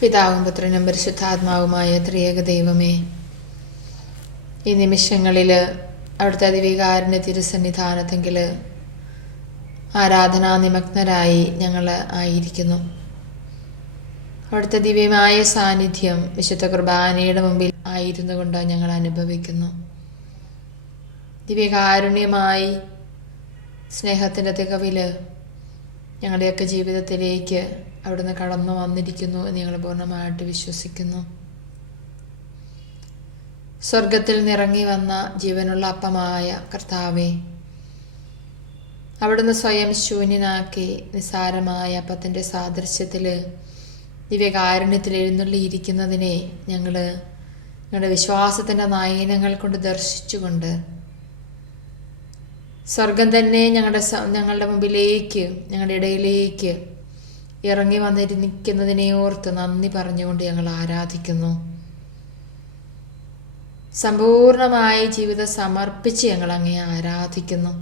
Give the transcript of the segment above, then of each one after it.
പിതാവും പുത്രനും പരിശുദ്ധാത്മാവുമായ ത്രിയേക ദൈവമേ, ഈ നിമിഷങ്ങളിൽ അവിടുത്തെ ദിവികാരൻ്റെ തിരുസന്നിധാനത്തെങ്കിൽ ആരാധനാ നിമഗ്നരായി ഞങ്ങൾ ആയിരിക്കുന്നു. അവിടുത്തെ ദിവ്യമായ സാന്നിധ്യം വിശുദ്ധ കുർബാനയുടെ മുമ്പിൽ ആയിരുന്നു കൊണ്ട് ഞങ്ങൾ അനുഭവിക്കുന്നു. ദിവ്യകാരുണ്യമായി സ്നേഹത്തിൻ്റെ തികവിൽ ഞങ്ങളുടെയൊക്കെ ജീവിതത്തിലേക്ക് അവിടുന്ന് കടന്നു വന്നിരിക്കുന്നു എന്ന് ഞങ്ങൾ പൂർണ്ണമായിട്ട് വിശ്വസിക്കുന്നു. സ്വർഗത്തിൽ നിറങ്ങി വന്ന ജീവനുള്ള അപ്പമായ കർത്താവേ, അവിടുന്ന് സ്വയം ശൂന്യനാക്കി നിസ്സാരമായ അപ്പത്തിൻ്റെ സാദൃശ്യത്തിൽ ദിവ്യകാരുണ്യത്തിൽ എഴുന്നള്ളിയിരിക്കുന്നതിനെ ഞങ്ങളുടെ വിശ്വാസത്തിൻ്റെ നയനങ്ങൾ കൊണ്ട് ദർശിച്ചുകൊണ്ട് സ്വർഗം തന്നെ ഞങ്ങളുടെ മുമ്പിലേക്ക്, ഞങ്ങളുടെ ഇടയിലേക്ക് ഇറങ്ങി വന്നിരിക്കുന്നതിനെ ഓർത്ത് നന്ദി പറഞ്ഞുകൊണ്ട് ഞങ്ങൾ ആരാധിക്കുന്നു. സമ്പൂർണമായി ജീവിതം സമർപ്പിച്ച് ഞങ്ങൾ അങ്ങേ ആരാധിക്കുന്നു.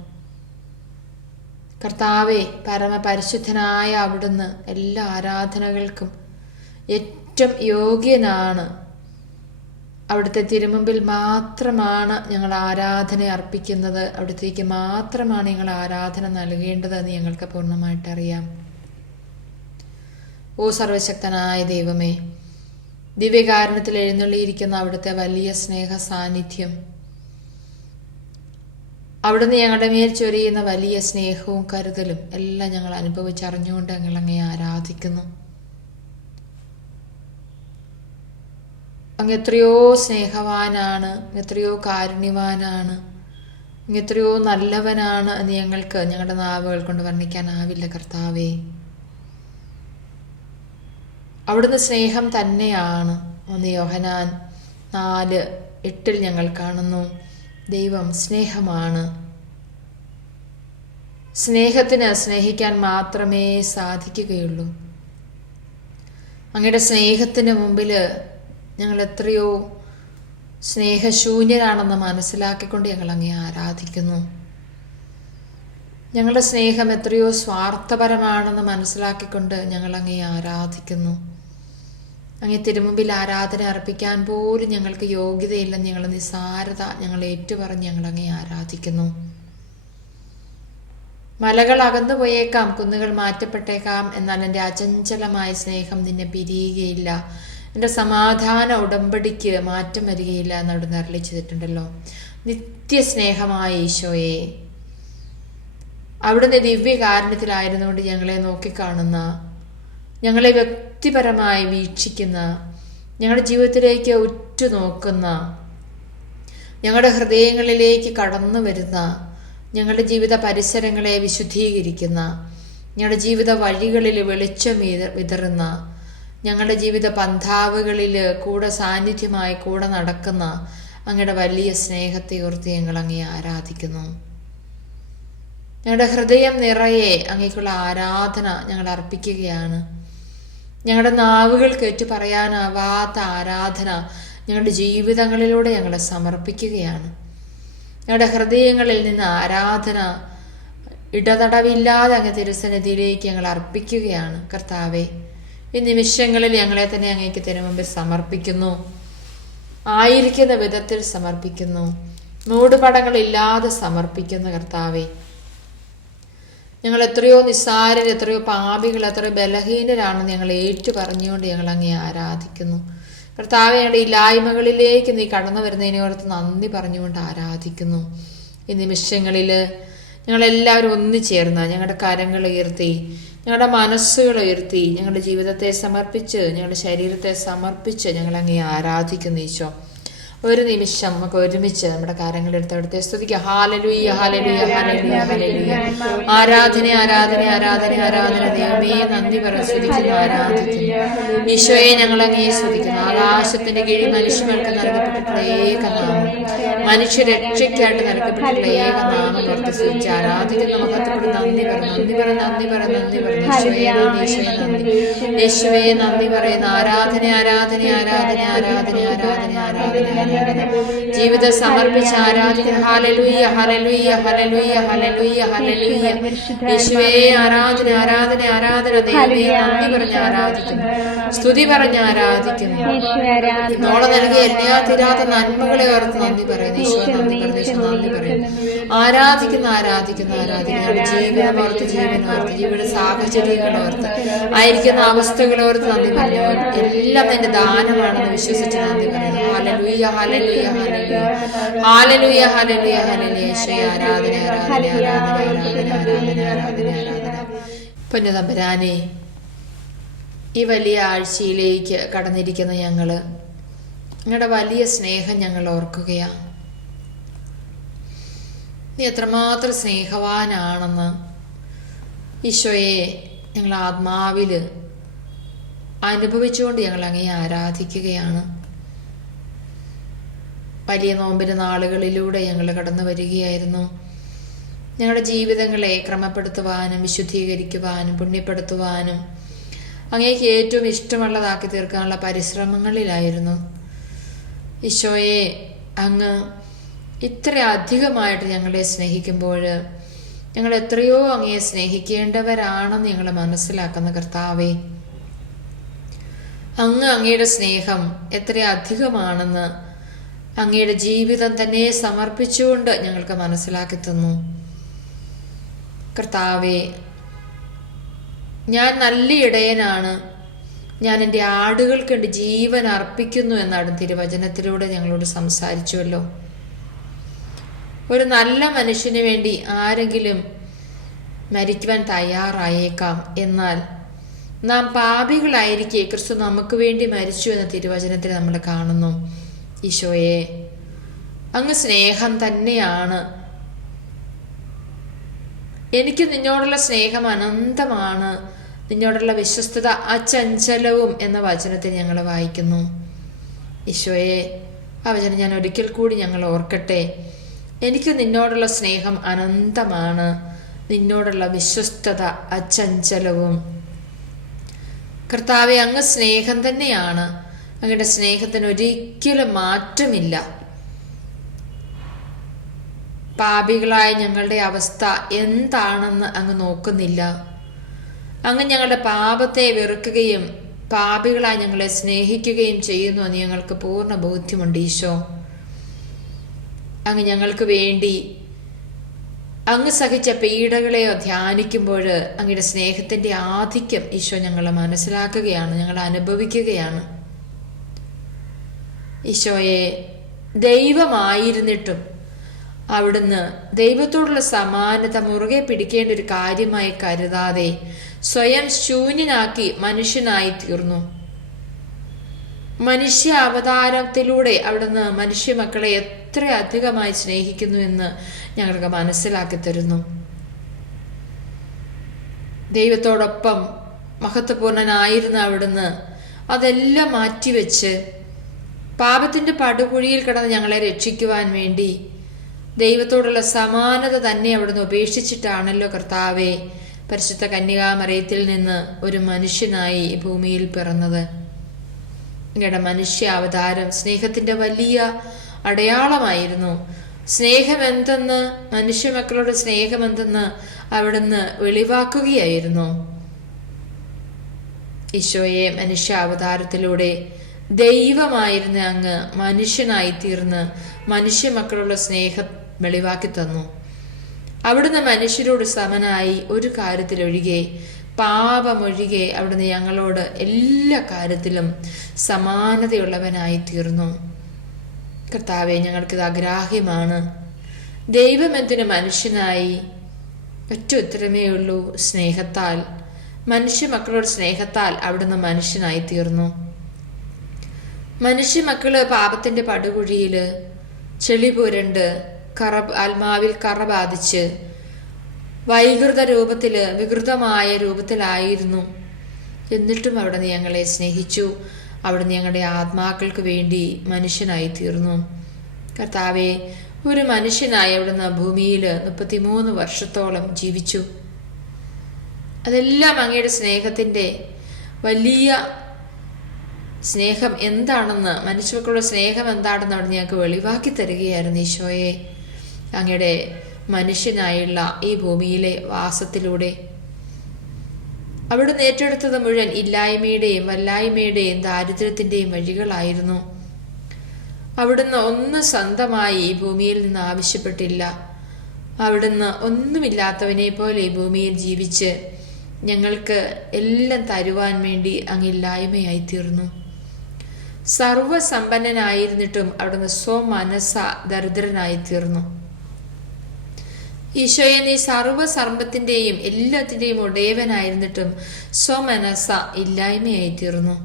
കർത്താവേ, പരമപരിശുദ്ധനായ അവിടുന്ന് എല്ലാ ആരാധനകൾക്കും ഏറ്റവും യോഗ്യനാണ്. അവിടുത്തെ തിരുമുമ്പിൽ മാത്രമാണ് ഞങ്ങൾ ആരാധന അർപ്പിക്കുന്നത്. അവിടുത്തേക്ക് മാത്രമാണ് ഞങ്ങൾ ആരാധന നൽകേണ്ടതെന്ന് ഞങ്ങൾക്ക് പൂർണ്ണമായിട്ടറിയാം. ഓ സർവശക്തനായ ദൈവമേ, ദിവ്യകാരുണ്യത്തിൽ എഴുന്നള്ളിയിരിക്കുന്ന അവിടുത്തെ വലിയ സ്നേഹ സാന്നിധ്യം, അവിടുന്ന് ഞങ്ങളുടെ മേൽ ചൊരിയുന്ന വലിയ സ്നേഹവും കരുതലും എല്ലാം ഞങ്ങൾ അനുഭവിച്ചറിഞ്ഞുകൊണ്ട് ഞങ്ങൾ അങ്ങേ ആരാധിക്കുന്നു. അങ്ങ് എത്രയോ സ്നേഹവാനാണ്, എത്രയോ കാരുണ്യവാനാണ്, അങ്ങ് എത്രയോ നല്ലവനാണ് എന്ന് ഞങ്ങൾക്ക് ഞങ്ങളുടെ നാവുകൾ കൊണ്ട് വർണ്ണിക്കാനാവില്ല. കർത്താവേ, അവിടുന്ന് സ്നേഹം തന്നെയാണ്. 1 യോഹന്നാൻ 4:8 ഞങ്ങൾ കാണുന്നു, ദൈവം സ്നേഹമാണ്. സ്നേഹത്തിന് സ്നേഹിക്കാൻ മാത്രമേ സാധിക്കുകയുള്ളൂ. അങ്ങയുടെ സ്നേഹത്തിന് മുമ്പിൽ ഞങ്ങൾ എത്രയോ സ്നേഹശൂന്യരാണെന്ന് മനസ്സിലാക്കിക്കൊണ്ട് ഞങ്ങൾ അങ്ങേ ആരാധിക്കുന്നു. ഞങ്ങളുടെ സ്നേഹം എത്രയോ സ്വാർത്ഥപരമാണെന്ന് മനസ്സിലാക്കിക്കൊണ്ട് ഞങ്ങൾ അങ്ങേ ആരാധിക്കുന്നു. അങ്ങേ തിരുമുമ്പിൽ ആരാധന അർപ്പിക്കാൻ പോലും ഞങ്ങൾക്ക് യോഗ്യതയില്ലെന്ന് ഞങ്ങൾ നിസ്സാരത ഞങ്ങൾ ഏറ്റുപറഞ്ഞ് ഞങ്ങൾ അങ്ങേ ആരാധിക്കുന്നു. മലകൾ അകന്നു പോയേക്കാം, കുന്നുകൾ മാറ്റപ്പെട്ടേക്കാം, എന്നാൽ എൻ്റെ അചഞ്ചലമായ സ്നേഹം നിന്നെ പിരിയുകയില്ല, എൻ്റെ സമാധാന ഉടമ്പടിക്ക് മാറ്റം വരികയില്ല എന്നവിടെ അരുളി ചെയ്തിട്ടുണ്ടല്ലോ. നിത്യസ്നേഹമായ ഈശോയെ, അവിടുന്ന് ദിവ്യകാരുണ്യത്തിലായിരുന്നുകൊണ്ട് ഞങ്ങളെ നോക്കിക്കാണുന്ന, ഞങ്ങളെ വ്യക്തിപരമായി വീക്ഷിക്കുന്ന, ഞങ്ങളുടെ ജീവിതത്തിലേക്ക് ഉറ്റുനോക്കുന്ന, ഞങ്ങളുടെ ഹൃദയങ്ങളിലേക്ക് കടന്നു വരുന്ന, ഞങ്ങളുടെ ജീവിത പരിസരങ്ങളെ വിശുദ്ധീകരിക്കുന്ന, ഞങ്ങളുടെ ജീവിത വഴികളിൽ വെളിച്ചം വിതറുന്ന, ഞങ്ങളുടെ ജീവിത പന്ഥാവുകളിൽ കൂടെ സാന്നിധ്യമായി കൂടെ നടക്കുന്ന അങ്ങയുടെ വലിയ സ്നേഹത്തെ ഓർത്ത് ഞങ്ങൾ അങ്ങേ ആരാധിക്കുന്നു. ഞങ്ങളുടെ ഹൃദയം നിറയെ അങ്ങേക്കുള്ള ആരാധന ഞങ്ങൾ അർപ്പിക്കുകയാണ്. ഞങ്ങളുടെ നാവുകൾ കേട്ടു പറയാനാവാത്ത ആരാധന ഞങ്ങളുടെ ജീവിതങ്ങളിലൂടെ ഞങ്ങളെ സമർപ്പിക്കുകയാണ്. ഞങ്ങളുടെ ഹൃദയങ്ങളിൽ നിന്ന് ആരാധന ഇടതടവില്ലാതെ അങ്ങ് തിരുസന്നിധിയിലേക്ക് ഞങ്ങൾ അർപ്പിക്കുകയാണ്. കർത്താവേ, ഈ നിമിഷങ്ങളിൽ ഞങ്ങളെ തന്നെ അങ്ങേക്ക് തിരുമുമ്പിൽ സമർപ്പിക്കുന്നു. ആയിരിക്കുന്ന വിധത്തിൽ സമർപ്പിക്കുന്നു. മൂടുപടങ്ങളില്ലാതെ സമർപ്പിക്കുന്ന കർത്താവേ, ഞങ്ങൾ എത്രയോ നിസ്സാരർ, എത്രയോ പാപികൾ, എത്രയോ ബലഹീനരാണെന്ന് ഞങ്ങൾ ഏറ്റു പറഞ്ഞുകൊണ്ട് ഞങ്ങൾ അങ്ങേ ആരാധിക്കുന്നു. കർത്താവേ, ഞങ്ങളുടെ ഇല്ലായ്മകളിലേക്ക് നീ കടന്നു വരുന്നതിനെ ഓർത്ത് നന്ദി പറഞ്ഞുകൊണ്ട് ആരാധിക്കുന്നു. ഈ നിമിഷങ്ങളിൽ ഞങ്ങളെല്ലാവരും ഒന്നുചേർന്ന് ഞങ്ങളുടെ കരങ്ങൾ ഉയർത്തി, ഞങ്ങളുടെ മനസ്സുകൾ ഉയർത്തി, ഞങ്ങളുടെ ജീവിതത്തെ സമർപ്പിച്ച്, ഞങ്ങളുടെ ശരീരത്തെ സമർപ്പിച്ച് ഞങ്ങൾ അങ്ങേ ആരാധിക്കുന്നു. ഈശോ, ഒരു നിമിഷം നമുക്ക് ഒരുമിച്ച് നമ്മുടെ കാര്യങ്ങളെടുത്ത് അവിടുത്തെ സ്തുതിക്കുക. ഹല്ലേലൂയ, ഹല്ലേലൂയ, ഹല്ലേലൂയ, ഹല്ലേലൂയ. ആരാധന, ആരാധന, ആരാധന, ആരാധന. ദൈവമേ, നന്ദി പറയാൻ സ്തുതിക്കുന്നു, ആരാധിക്കുന്നു. ഈശോയെ, ഞങ്ങൾ അങ്ങേ സ്തുതിക്കുന്നു. ആകാശത്തിന്റെ കീഴിൽ മനുഷ്യർക്ക് നൽകപ്പെട്ടിട്ടുള്ള ഏക നാമം, മനുഷ്യരക്ഷയ്ക്കായിട്ട് നൽകപ്പെട്ടിട്ടുള്ള ഏക നാമം ഓർത്ത് സ്തുതിച്ച് ആരാധിക്കുന്നു. മഹത്വപ്പെട്ട് നന്ദി പറഞ്ഞു, നന്ദി പറഞ്ഞു, നന്ദി പറഞ്ഞു, നന്ദി പറഞ്ഞു. ഈശോയെ നന്ദി, ഈശോയെ നന്ദി, യേശുവേ നന്ദി പറയുന്നു. ആരാധന, ആരാധന, ആരാധന, ആരാധന, ആരാധന, ആരാധന. ജീവിതം സമർപ്പിച്ച് ആരാധിക്കുന്നു. ഹല്ലേലൂയ ഹല്ലേലൂയ ഹല്ലേലൂയ ഹല്ലേലൂയ ഹല്ലേലൂയ. യേശുവേ ആരാധന ആരാധന ആരാധന. ദൈവമേ നന്ദി പറഞ്ഞ് ആരാധിക്കുന്നു, സ്തുതി പറഞ്ഞ് ആരാധിക്കുന്നു. നോളെ നൽകിയ എല്ലാ തീരാത്ത നന്മകളെ ഓർത്ത് നന്ദി പറയുന്നു. ഈശോ നന്ദി പറയുന്നു, ഈശോ നന്ദി പറയുന്നു. ആരാധിക്കുന്നു ആരാധിക്കുന്നു ആരാധിക്കുന്നു. ജീവനം ഓർത്ത് ജീവനോർത്ത് ജീവിത സാഹചര്യങ്ങളോർത്ത് ആയിരിക്കുന്ന അവസ്ഥകളോർത്ത് നന്ദി പറഞ്ഞു. എല്ലാം നിന്റെ ദാനമാണെന്ന് വിശ്വസിച്ച് നന്ദി പറയുന്നു. ഹല്ലേലൂയ ഹല്ലേലൂയ ഹല്ലേലൂയ ഹല്ലേലൂയ ഹല്ലേലൂയ ഹല്ലേലൂയ. ഈശോയെ ആരാധന ആരാധന ആരാധന ആരാധന ആരാധന ആരാധന ആരാധന. പൊന്നുതമ്പുരാനെ, ഈ വലിയ ആഴ്ചയിലേക്ക് കടന്നിരിക്കുന്ന നിങ്ങളുടെ വലിയ സ്നേഹം ഞങ്ങൾ ഓർക്കുകയാണ്. നീ എത്രമാത്രം സ്നേഹവാനാണെന്ന് ഈശോയെ ഞങ്ങൾ ആത്മാവിൽ അനുഭവിച്ചുകൊണ്ട് ഞങ്ങൾ അങ്ങയെ ആരാധിക്കുകയാണ്. വലിയ നോമ്പിൻ്റെ നാളുകളിലൂടെ ഞങ്ങൾ കടന്നു വരികയായിരുന്നു. ഞങ്ങളുടെ ജീവിതങ്ങളെ ക്രമപ്പെടുത്തുവാനും വിശുദ്ധീകരിക്കുവാനും പുണ്യപ്പെടുത്തുവാനും അങ്ങേക്ക് ഏറ്റവും ഇഷ്ടമുള്ളതാക്കി തീർക്കാനുള്ള പരിശ്രമങ്ങളിലായിരുന്നു. ഈശോയെ, അങ്ങ് ഇത്ര അധികമായിട്ട് ഞങ്ങളെ സ്നേഹിക്കുമ്പോൾ ഞങ്ങൾ എത്രയോ അങ്ങയെ സ്നേഹിക്കേണ്ടവരാണെന്ന് ഞങ്ങൾ മനസ്സിലാക്കുന്ന കർത്താവേ, അങ്ങയുടെ സ്നേഹം എത്ര അധികമാണെന്ന് അങ്ങയുടെ ജീവിതം തന്നെ സമർപ്പിച്ചുകൊണ്ട് ഞങ്ങൾക്ക് മനസ്സിലാക്കി തന്നു. കർത്താവേ, ഞാൻ നല്ല ഇടയനാണ്, ഞാൻ എൻ്റെ ആടുകൾക്ക് എൻ്റെ ജീവൻ അർപ്പിക്കുന്നു എന്നാണ് തിരുവചനത്തിലൂടെ ഞങ്ങളോട് സംസാരിച്ചുവല്ലോ. ഒരു നല്ല മനുഷ്യന് വേണ്ടി ആരെങ്കിലും മരിക്കുവാൻ തയ്യാറായേക്കാം, എന്നാൽ നാം പാപികളായിരിക്കെ ക്രിസ്തു നമുക്ക് വേണ്ടി മരിച്ചു എന്ന തിരുവചനത്തിൽ നമ്മൾ കാണുന്നു. ഈശോയെ, അങ്ങ് സ്നേഹം തന്നെയാണ്. എനിക്ക് നിന്നോടുള്ള സ്നേഹം അനന്തമാണ്, നിന്നോടുള്ള വിശ്വസ്തത അചഞ്ചലവും എന്ന വചനത്തിൽ ഞങ്ങൾ വായിക്കുന്നു. ഈശോയെ, ആ വചനം ഞാൻ ഒരിക്കൽ കൂടി ഞങ്ങൾ ഓർക്കട്ടെ. എനിക്ക് നിന്നോടുള്ള സ്നേഹം അനന്തമാണ്, നിന്നോടുള്ള വിശ്വസ്തത അചഞ്ചലവും. കർത്താവെ, അങ്ങ് സ്നേഹം തന്നെയാണ്. അങ്ങയുടെ സ്നേഹത്തിന് ഒരിക്കലും മാറ്റമില്ല. പാപികളായ ഞങ്ങളുടെ അവസ്ഥ എന്താണെന്ന് അങ്ങ് നോക്കുന്നില്ല. അങ്ങ് ഞങ്ങളുടെ പാപത്തെ വെറുക്കുകയും പാപികളായി ഞങ്ങളെ സ്നേഹിക്കുകയും ചെയ്യുന്നു എന്ന് ഞങ്ങൾക്ക് പൂർണ്ണ ബോധ്യമുണ്ട്. ഈശോ, അങ്ങ് ഞങ്ങൾക്ക് വേണ്ടി അങ്ങ് സഹിച്ച പീഡകളെ ധ്യാനിക്കുമ്പോൾ അങ്ങയുടെ സ്നേഹത്തിൻ്റെ ആധിക്യം ഈശോ ഞങ്ങൾ മനസ്സിലാക്കുകയാണ്, ഞങ്ങൾ അനുഭവിക്കുകയാണ്. ഈശോയെ, ദൈവമായിരുന്നിട്ടും അവിടുന്ന് ദൈവത്തോടുള്ള സമാനത മുറുകെ പിടിക്കേണ്ട ഒരു കാര്യമായി കരുതാതെ സ്വയം ശൂന്യനാക്കി മനുഷ്യനായി തീർന്നു. മനുഷ്യ അവതാരത്തിലൂടെ അവിടുന്ന് മനുഷ്യ മക്കളെ എത്ര അധികമായി സ്നേഹിക്കുന്നു എന്ന് ഞങ്ങൾക്ക് മനസ്സിലാക്കി തരുന്നു. ദൈവത്തോടൊപ്പം മഹത്വപൂർണനായിരുന്ന അവിടുന്ന് അതെല്ലാം മാറ്റിവെച്ച് പാപത്തിന്റെ പടുകുഴിയിൽ കിടന്ന് ഞങ്ങളെ രക്ഷിക്കുവാൻ വേണ്ടി ദൈവത്തോടുള്ള സമാനത തന്നെ അവിടുന്ന് ഉപേക്ഷിച്ചിട്ടാണല്ലോ കർത്താവെ പരിശുദ്ധ കന്യകാമറിയത്തിൽ നിന്ന് ഒരു മനുഷ്യനായി ഭൂമിയിൽ പിറന്നത്. അങ്ങയുടെ മനുഷ്യ അവതാരം സ്നേഹത്തിന്റെ വലിയ അടയാളമായിരുന്നു. സ്നേഹമെന്തെന്ന്, മനുഷ്യ മക്കളുടെ സ്നേഹമെന്തെന്ന് അവിടുന്ന് വെളിവാക്കുകയായിരുന്നു. ഈശോയെ, മനുഷ്യ അവതാരത്തിലൂടെ ദൈവമായിരുന്ന അങ്ങ് മനുഷ്യനായി തീർന്ന് മനുഷ്യ മക്കളുടെ സ്നേഹം വെളിവാക്കി തന്നു. അവിടുന്ന് മനുഷ്യരോട് സമനായി ഒരു കാര്യത്തിലൊഴികെ, പാപമൊഴികെ അവിടുന്ന് ഞങ്ങളോട് എല്ലാ കാര്യത്തിലും സമാനതയുള്ളവനായി തീർന്നു. കർത്താവെ, ഞങ്ങൾക്കിത് അഗ്രാഹ്യമാണ്. ദൈവം എന്തിന് മനുഷ്യനായി? ഒറ്റ ഉത്തരമേ ഉള്ളൂ, സ്നേഹത്താൽ. മനുഷ്യ മക്കളോട് സ്നേഹത്താൽ അവിടുന്ന് മനുഷ്യനായി തീർന്നു. മനുഷ്യ മക്കള് പാപത്തിന്റെ പടുകുഴിയിൽ ചെളി പുരണ്ട് ആത്മാവിൽ കറ ബാധിച്ച് വൈകൃത രൂപത്തില്, വികൃതമായ രൂപത്തിലായിരുന്നു. എന്നിട്ടും അവിടുന്ന് ഞങ്ങളെ സ്നേഹിച്ചു. അവിടുന്ന് ഞങ്ങളുടെ ആത്മാക്കൾക്ക് വേണ്ടി മനുഷ്യനായി തീർന്നു. കർത്താവെ, ഒരു മനുഷ്യനായി അവിടുന്ന് ഭൂമിയിൽ 33 വർഷത്തോളം ജീവിച്ചു. അതെല്ലാം അങ്ങയുടെ സ്നേഹത്തിന്റെ വലിയ സ്നേഹം എന്താണെന്ന്, മനുഷ്യർക്കുള്ള സ്നേഹം എന്താണെന്ന് അവിടെ ഞങ്ങൾക്ക് വെളിവാക്കി തരികയായിരുന്നു ഈശോയെ. അങ്ങയുടെ മനുഷ്യനായുള്ള ഈ ഭൂമിയിലെ വാസത്തിലൂടെ അവിടുന്ന് ഏറ്റെടുത്തത് മുഴുവൻ ഇല്ലായ്മയുടെയും വല്ലായ്മയുടെയും ദാരിദ്ര്യത്തിൻ്റെയും വഴികളായിരുന്നു. അവിടുന്ന് ഒന്ന് സ്വന്തമായി ഈ ഭൂമിയിൽ നിന്ന് ആവശ്യപ്പെട്ടില്ല. അവിടുന്ന് ഒന്നുമില്ലാത്തവനെ പോലെ ഈ ഭൂമിയിൽ ജീവിച്ച് ഞങ്ങൾക്ക് എല്ലാം തരുവാൻ വേണ്ടി അങ്ങില്ലായ്മയായി തീർന്നു. സർവസമ്പന്നനായിരുന്നിട്ടും അവിടുന്ന് സ്വമനസ്സ ദരിദ്രനായി തീർന്നു. ഈശോയെ, നീ സർവസമ്പത്തിൻ്റെയും എല്ലാത്തിൻ്റെയും ഉടയവനായിരുന്നിട്ടും സ്വമനസ്സ ഇല്ലായ്മയായി തീർന്നു.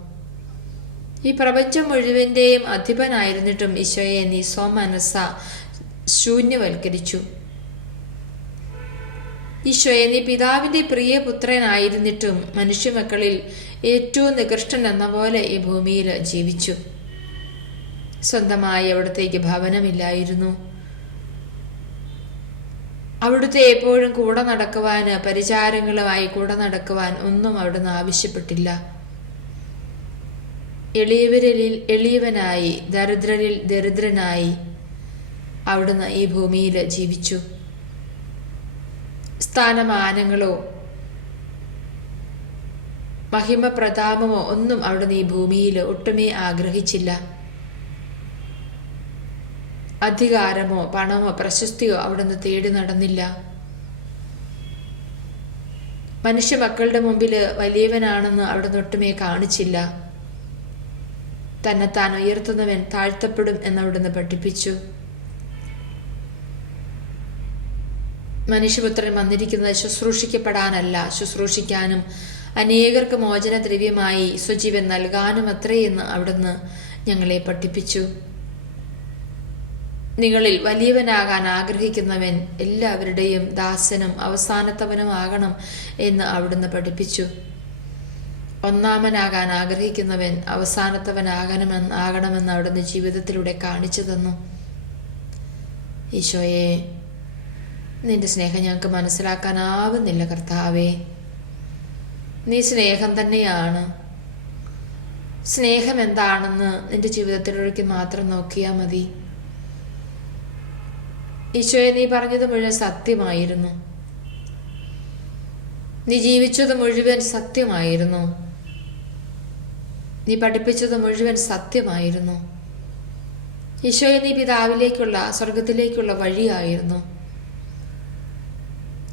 ഈ പ്രപഞ്ചം മുഴുവൻ്റെയും അധിപനായിരുന്നിട്ടും ഈശോയെ, നീ സ്വമനസ്സ ശൂന്യവൽക്കരിച്ചു. ഈശോയെ, നീ പിതാവിൻ്റെ പ്രിയപുത്രനായിരുന്നിട്ടും മനുഷ്യമക്കളിൽ ഏറ്റവും നികൃഷ്ടൻ എന്ന പോലെ ഈ ഭൂമിയിൽ ജീവിച്ചു. സ്വന്തമായി അവിടത്തേക്ക് ഭവനമില്ലായിരുന്നു. അവിടുത്തെ എപ്പോഴും കൂടെ നടക്കുവാൻ, പരിചാരങ്ങളുമായി കൂടെ നടക്കുവാൻ ഒന്നും അവിടുന്ന് ആവശ്യപ്പെട്ടില്ല. എളിയവരിൽ എളിയവനായി, ദരിദ്രരിൽ ദരിദ്രനായി അവിടുന്ന് ഈ ഭൂമിയിൽ ജീവിച്ചു. സ്ഥാനമാനങ്ങളോ മഹിമ പ്രതാപമോ ഒന്നും അവിടുന്ന് ഈ ഭൂമിയിൽ ഒട്ടുമേ ആഗ്രഹിച്ചില്ല. അധികാരമോ പണമോ പ്രശസ്തിയോ അവിടുന്ന് തേടി നടന്നില്ല. മനുഷ്യമക്കളുടെ മുമ്പിൽ വലിയവനാണെന്ന് അവിടുന്ന് ഒട്ടുമേ കാണിച്ചില്ല. തന്നെത്താൻ ഉയർത്തുന്നവൻ താഴ്ത്തപ്പെടും എന്നവിടുന്ന് പഠിപ്പിച്ചു. മനുഷ്യപുത്രൻ വന്നിരിക്കുന്നത് ശുശ്രൂഷിക്കപ്പെടാനല്ല, ശുശ്രൂഷിക്കാനും അനേകർക്ക് മോചന ദ്രവ്യമായി സ്വജീവൻ നൽകാനും അത്രയെന്ന് അവിടുന്ന് ഞങ്ങളെ പഠിപ്പിച്ചു. നിങ്ങളിൽ വലിയവനാകാൻ ആഗ്രഹിക്കുന്നവൻ എല്ലാവരുടെയും ദാസനും അവസാനത്തവനുമാകണം എന്ന് അവിടുന്ന് പഠിപ്പിച്ചു. ഒന്നാമനാകാൻ ആഗ്രഹിക്കുന്നവൻ അവസാനത്തവനാകണമെന്ന് അവിടുന്ന് ജീവിതത്തിലൂടെ കാണിച്ചു തന്നു. ഈശോയെ, നിന്റെ സ്നേഹം ഞങ്ങൾക്ക് മനസ്സിലാക്കാനാവുന്നില്ല കർത്താവേ. നീ സ്നേഹം തന്നെയാണ്. സ്നേഹം എന്താണെന്ന് നിന്റെ ജീവിതത്തിലൊഴുക്കി മാത്രം നോക്കിയാൽ മതി. ഈശോയെ, നീ പറഞ്ഞത് മുഴുവൻ സത്യമായിരുന്നു. നീ ജീവിച്ചത് മുഴുവൻ സത്യമായിരുന്നു. നീ പഠിപ്പിച്ചത് മുഴുവൻ സത്യമായിരുന്നു. ഈശോയെ, നീ പിതാവിലേക്കുള്ള, സ്വർഗത്തിലേക്കുള്ള വഴിയായിരുന്നു.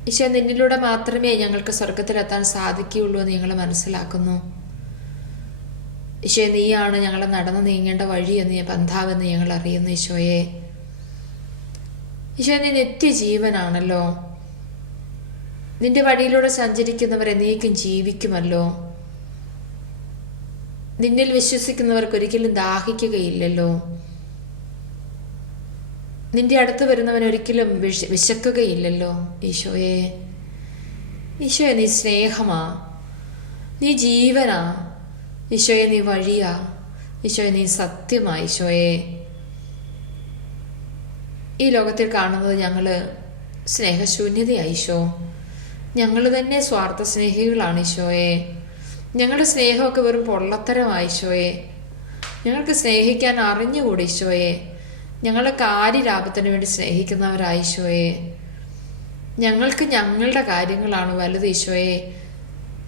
ഈശോ, നിന്നിലൂടെ മാത്രമേ ഞങ്ങൾക്ക് സ്വർഗത്തിലെത്താൻ സാധിക്കുകയുള്ളൂ എന്ന് ഞങ്ങൾ മനസ്സിലാക്കുന്നു. ഈശോ, നീയാണ് ഞങ്ങളെ നടന്നു നീങ്ങേണ്ട വഴിയെന്ന്, ബന്ധാവെന്ന് ഞങ്ങൾ അറിയുന്നു. ഈശോയെ, ഈശോ, നീ നിത്യജീവനാണല്ലോ. നിന്റെ വഴിയിലൂടെ സഞ്ചരിക്കുന്നവരെ നീക്കും ജീവിക്കുമല്ലോ. നിന്നിൽ വിശ്വസിക്കുന്നവർക്ക് ഒരിക്കലും ദാഹിക്കുകയില്ലല്ലോ. നിന്റെ അടുത്ത് വരുന്നവൻ ഒരിക്കലും വിശക്കുകയില്ലല്ലോ. ഈശോയെ, ഈശോയെ, നീ സ്നേഹമാ, നീ ജീവനാ. ഈശോയെ, നീ വഴിയാ. ഈശോയെ, നീ സത്യമാ. ഈശോയെ, ഈ ലോകത്തിൽ കാണുന്നത് ഞങ്ങൾ സ്നേഹശൂന്യതയാ. ഈശോ, ഞങ്ങൾ തന്നെ സ്വാർത്ഥ സ്നേഹികളാണ്. ഈശോയെ, ഞങ്ങളുടെ സ്നേഹമൊക്കെ വെറും പൊള്ളത്തരമായി. ഈശോയെ, ഞങ്ങൾക്ക് സ്നേഹിക്കാൻ അറിഞ്ഞുകൂടി. ഈശോയെ, ഞങ്ങളെ കാര്യലാഭത്തിന് വേണ്ടി സ്നേഹിക്കുന്നവരായി. ഈശോയെ, ഞങ്ങൾക്ക് ഞങ്ങളുടെ കാര്യങ്ങളാണ് വലുത്. ഈശോയെ,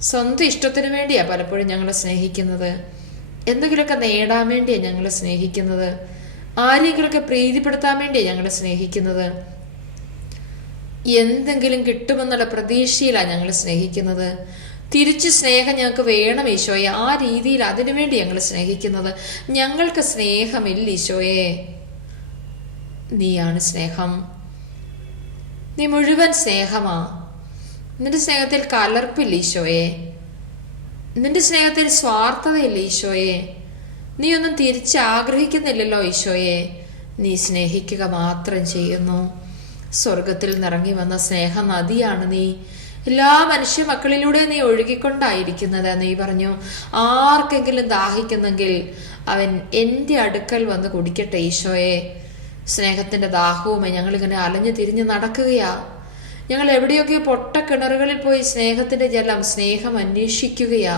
സ്വന്തം ഇഷ്ടത്തിന് വേണ്ടിയാ പലപ്പോഴും ഞങ്ങളെ സ്നേഹിക്കുന്നത്. എന്തെങ്കിലുമൊക്കെ നേടാൻ വേണ്ടിയാണ് ഞങ്ങളെ സ്നേഹിക്കുന്നത്. ആരെങ്കിലുമൊക്കെ പ്രീതിപ്പെടുത്താൻ വേണ്ടിയാണ് ഞങ്ങളെ സ്നേഹിക്കുന്നത്. എന്തെങ്കിലും കിട്ടുമെന്നുള്ള പ്രതീക്ഷയിലാണ് ഞങ്ങൾ സ്നേഹിക്കുന്നത്. തിരിച്ച് സ്നേഹം ഞങ്ങൾക്ക് വേണം ഈശോയെ. ആ രീതിയിൽ അതിനുവേണ്ടി ഞങ്ങൾ സ്നേഹിക്കുന്നത്. ഞങ്ങൾക്ക് സ്നേഹമില്ല ഈശോയെ. നീയാണ് സ്നേഹം. നീ മുഴുവൻ സ്നേഹമാ. നിന്റെ സ്നേഹത്തിൽ കലർപ്പില്ല ഈശോയെ. നിന്റെ സ്നേഹത്തിൽ സ്വാർത്ഥതയില്ല ഈശോയെ. നീ ഒന്നും തിരിച്ചാഗ്രഹിക്കുന്നില്ലല്ലോ ഈശോയെ. നീ സ്നേഹിക്കുക മാത്രം ചെയ്യുന്നു. സ്വർഗത്തിൽ നിറങ്ങി വന്ന സ്നേഹ നദിയാണ് നീ. എല്ലാ മനുഷ്യ മക്കളിലൂടെ നീ ഒഴുകിക്കൊണ്ടായിരിക്കുന്നത്. നീ പറഞ്ഞു, ആർക്കെങ്കിലും ദാഹിക്കുന്നെങ്കിൽ അവൻ എൻ്റെ അടുക്കൽ വന്ന് കുടിക്കട്ടെ. ഈശോയെ, സ്നേഹത്തിൻ്റെ ദാഹവുമായി ഞങ്ങളിങ്ങനെ അലഞ്ഞു തിരിഞ്ഞ് നടക്കുകയാ. ഞങ്ങൾ എവിടെയൊക്കെ പൊട്ടക്കിണറുകളിൽ പോയി സ്നേഹത്തിൻ്റെ ജലം, സ്നേഹം അന്വേഷിക്കുകയാ.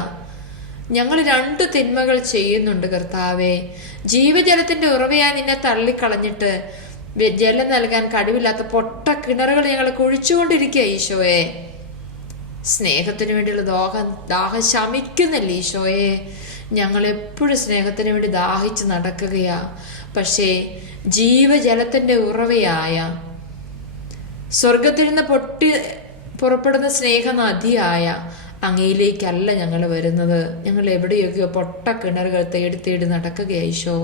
ഞങ്ങൾ 2 തിന്മകൾ ചെയ്യുന്നുണ്ട് കർത്താവേ. ജീവജലത്തിന്റെ ഉറവയായി നിന്നെ തള്ളിക്കളഞ്ഞിട്ട് ജലം നൽകാൻ കഴിവില്ലാത്ത പൊട്ട കിണറുകൾ ഞങ്ങൾ കുഴിച്ചുകൊണ്ടിരിക്കുക ഈശോയെ. സ്നേഹത്തിന് വേണ്ടിയുള്ള ദാഹം ശമിക്കുന്നില്ല ഈശോയെ. ഞങ്ങൾ എപ്പോഴും സ്നേഹത്തിന് വേണ്ടി ദാഹിച്ച് നടക്കുകയാ. പക്ഷേ ജീവജലത്തിന്റെ ഉറവയായ സ്വർഗത്തിൽ നിന്ന് പൊട്ടി പുറപ്പെടുന്ന സ്നേഹനദിയായ അങ്ങയിലേക്കല്ല ഞങ്ങൾ വരുന്നത്. ഞങ്ങൾ എവിടെയൊക്കെയോ പൊട്ട കിണറുകൾ തേടി തേടി നടക്കുകയാ ഈശോ.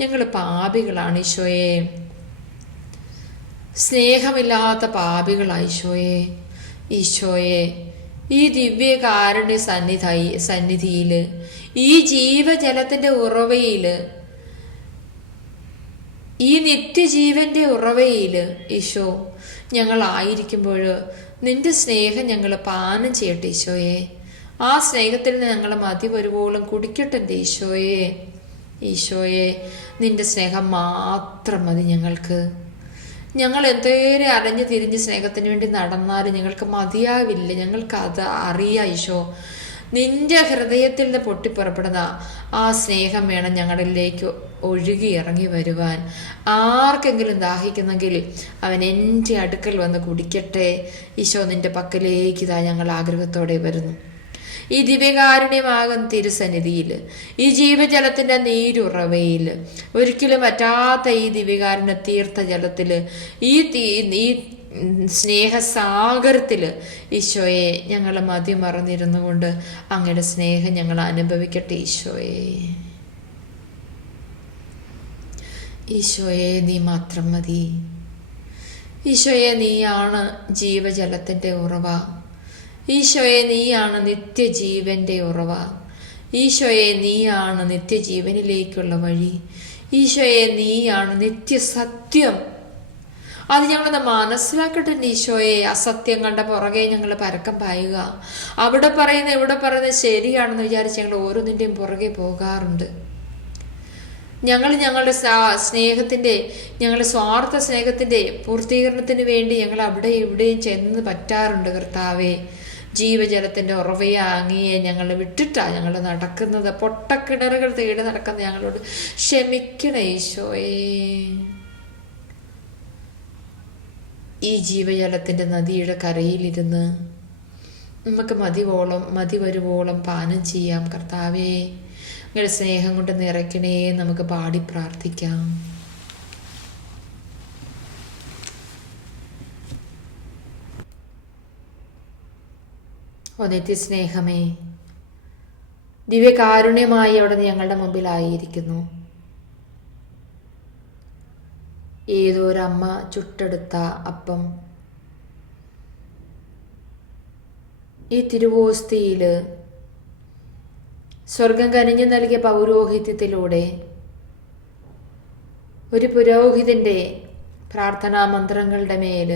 ഞങ്ങൾ പാപികളാണ് ഈശോയെ, സ്നേഹമില്ലാത്ത പാപികളാണ് ഈശോയെ. ഈശോയെ, ഈ ദിവ്യകാരുണ്യ സന്നിധിയിൽ, ഈ ജീവജലത്തിന്റെ ഉറവയിൽ, ഈ നിത്യജീവന്റെ ഉറവയിൽ ഈശോ ഞങ്ങളായിരിക്കുമ്പോൾ നിന്റെ സ്നേഹം ഞങ്ങൾ പാനം ചെയ്യട്ടെ ഈശോയെ. ആ സ്നേഹത്തിൽ നിന്ന് ഞങ്ങൾ മതി വരുവോളം കുടിക്കട്ടെ ഈശോയെ. ഈശോയെ, നിന്റെ സ്നേഹം മാത്രം മതി ഞങ്ങൾക്ക്. ഞങ്ങൾ എന്തേലും അലഞ്ഞു തിരിഞ്ഞ് സ്നേഹത്തിന് വേണ്ടി നടന്നാലും ഞങ്ങൾക്ക് മതിയാവില്ല. ഞങ്ങൾക്ക് അത് അറിയാം ഈശോ. നിന്റെ ഹൃദയത്തിൽ നിന്ന് പൊട്ടിപ്പുറപ്പെടുന്ന ആ സ്നേഹം വേണം ഞങ്ങളിലേക്ക് ഒഴുകി ഇറങ്ങി വരുവാൻ. ആർക്കെങ്കിലും ദാഹിക്കുന്നെങ്കിൽ അവൻ എൻ്റെ അടുക്കൽ വന്ന് കുടിക്കട്ടെ ഈശോ. നിന്റെ പക്കലേക്ക് ഇതാ ഞങ്ങൾ ആഗ്രഹത്തോടെ വരുന്നു. ഈ ദിവ്യകാരുണ്യമാകും തിരുസന്നിധിയിൽ, ഈ ജീവജലത്തിന്റെ നീരുറവയിൽ, ഒരിക്കലും പറ്റാത്ത ഈ ദിവ്യകാരുണ്യ തീർത്ഥജലത്തിൽ, ഈ സ്നേഹസാഗരത്തിൽ ഈശോയെ ഞങ്ങൾ മതിമറന്നിരുന്നു കൊണ്ട് അങ്ങയുടെ സ്നേഹം ഞങ്ങൾ അനുഭവിക്കട്ടെ ഈശോയെ. ഈശോയെ, നീ മാത്രം മതി ഈശോയെ. നീയാണ് ജീവജലത്തിൻ്റെ ഉറവ ഈശോയെ. നീയാണ് നിത്യജീവന്റെ ഉറവ ഈശോയെ. നീയാണ് നിത്യജീവനിലേക്കുള്ള വഴി ഈശോയെ. നീയാണ് നിത്യസത്യം. അത് ഞങ്ങളൊന്ന് മനസ്സിലാക്കട്ടെ ഈശോയെ. അസത്യം കണ്ട പുറകെ ഞങ്ങൾ പരക്കം പായുക, അവിടെ പറയുന്ന ഇവിടെ പറയുന്നത് ശരിയാണെന്ന് വിചാരിച്ച് ഞങ്ങൾ ഓരോന്നിൻ്റെയും പുറകെ പോകാറുണ്ട്. ഞങ്ങളുടെ സ്നേഹത്തിൻ്റെ, ഞങ്ങളുടെ സ്വാർത്ഥ സ്നേഹത്തിൻ്റെ പൂർത്തീകരണത്തിന് വേണ്ടി ഞങ്ങൾ അവിടെ ഇവിടെയും ചെന്ന് പറ്റാറുണ്ട് കർത്താവേ. ജീവജലത്തിൻ്റെ ഉറവയാങ്ങിയെ ഞങ്ങൾ വിട്ടിട്ടാ ഞങ്ങൾ നടക്കുന്നത്. പൊട്ടക്കിണറുകൾ തേടി നടക്കുന്ന ഞങ്ങളോട് ക്ഷമിക്കണേ ഈശോയെ. ഈ ജീവജലത്തിൻ്റെ നദിയുടെ കരയിലിരുന്ന് നമുക്ക് മതി വരുവോളം പാനം ചെയ്യാം കർത്താവേ. നിങ്ങളുടെ സ്നേഹം കൊണ്ട് നിറയ്ക്കണേ. നമുക്ക് പാടി പ്രാർത്ഥിക്കാം. ഓ നിത്യസ്നേഹമേ, ദിവ്യകാരുണ്യമായി അവിടെ ഞങ്ങളുടെ മുമ്പിലായിരിക്കുന്നു. ഏതൊരമ്മ ചുട്ടെടുത്ത അപ്പം ഈ തിരുവോസ്തിയിൽ സ്വർഗം കനിഞ്ഞു നൽകിയ പൗരോഹിത്യത്തിലൂടെ ഒരു പുരോഹിതന്റെ പ്രാർത്ഥനാ മന്ത്രങ്ങളുടെ മേൽ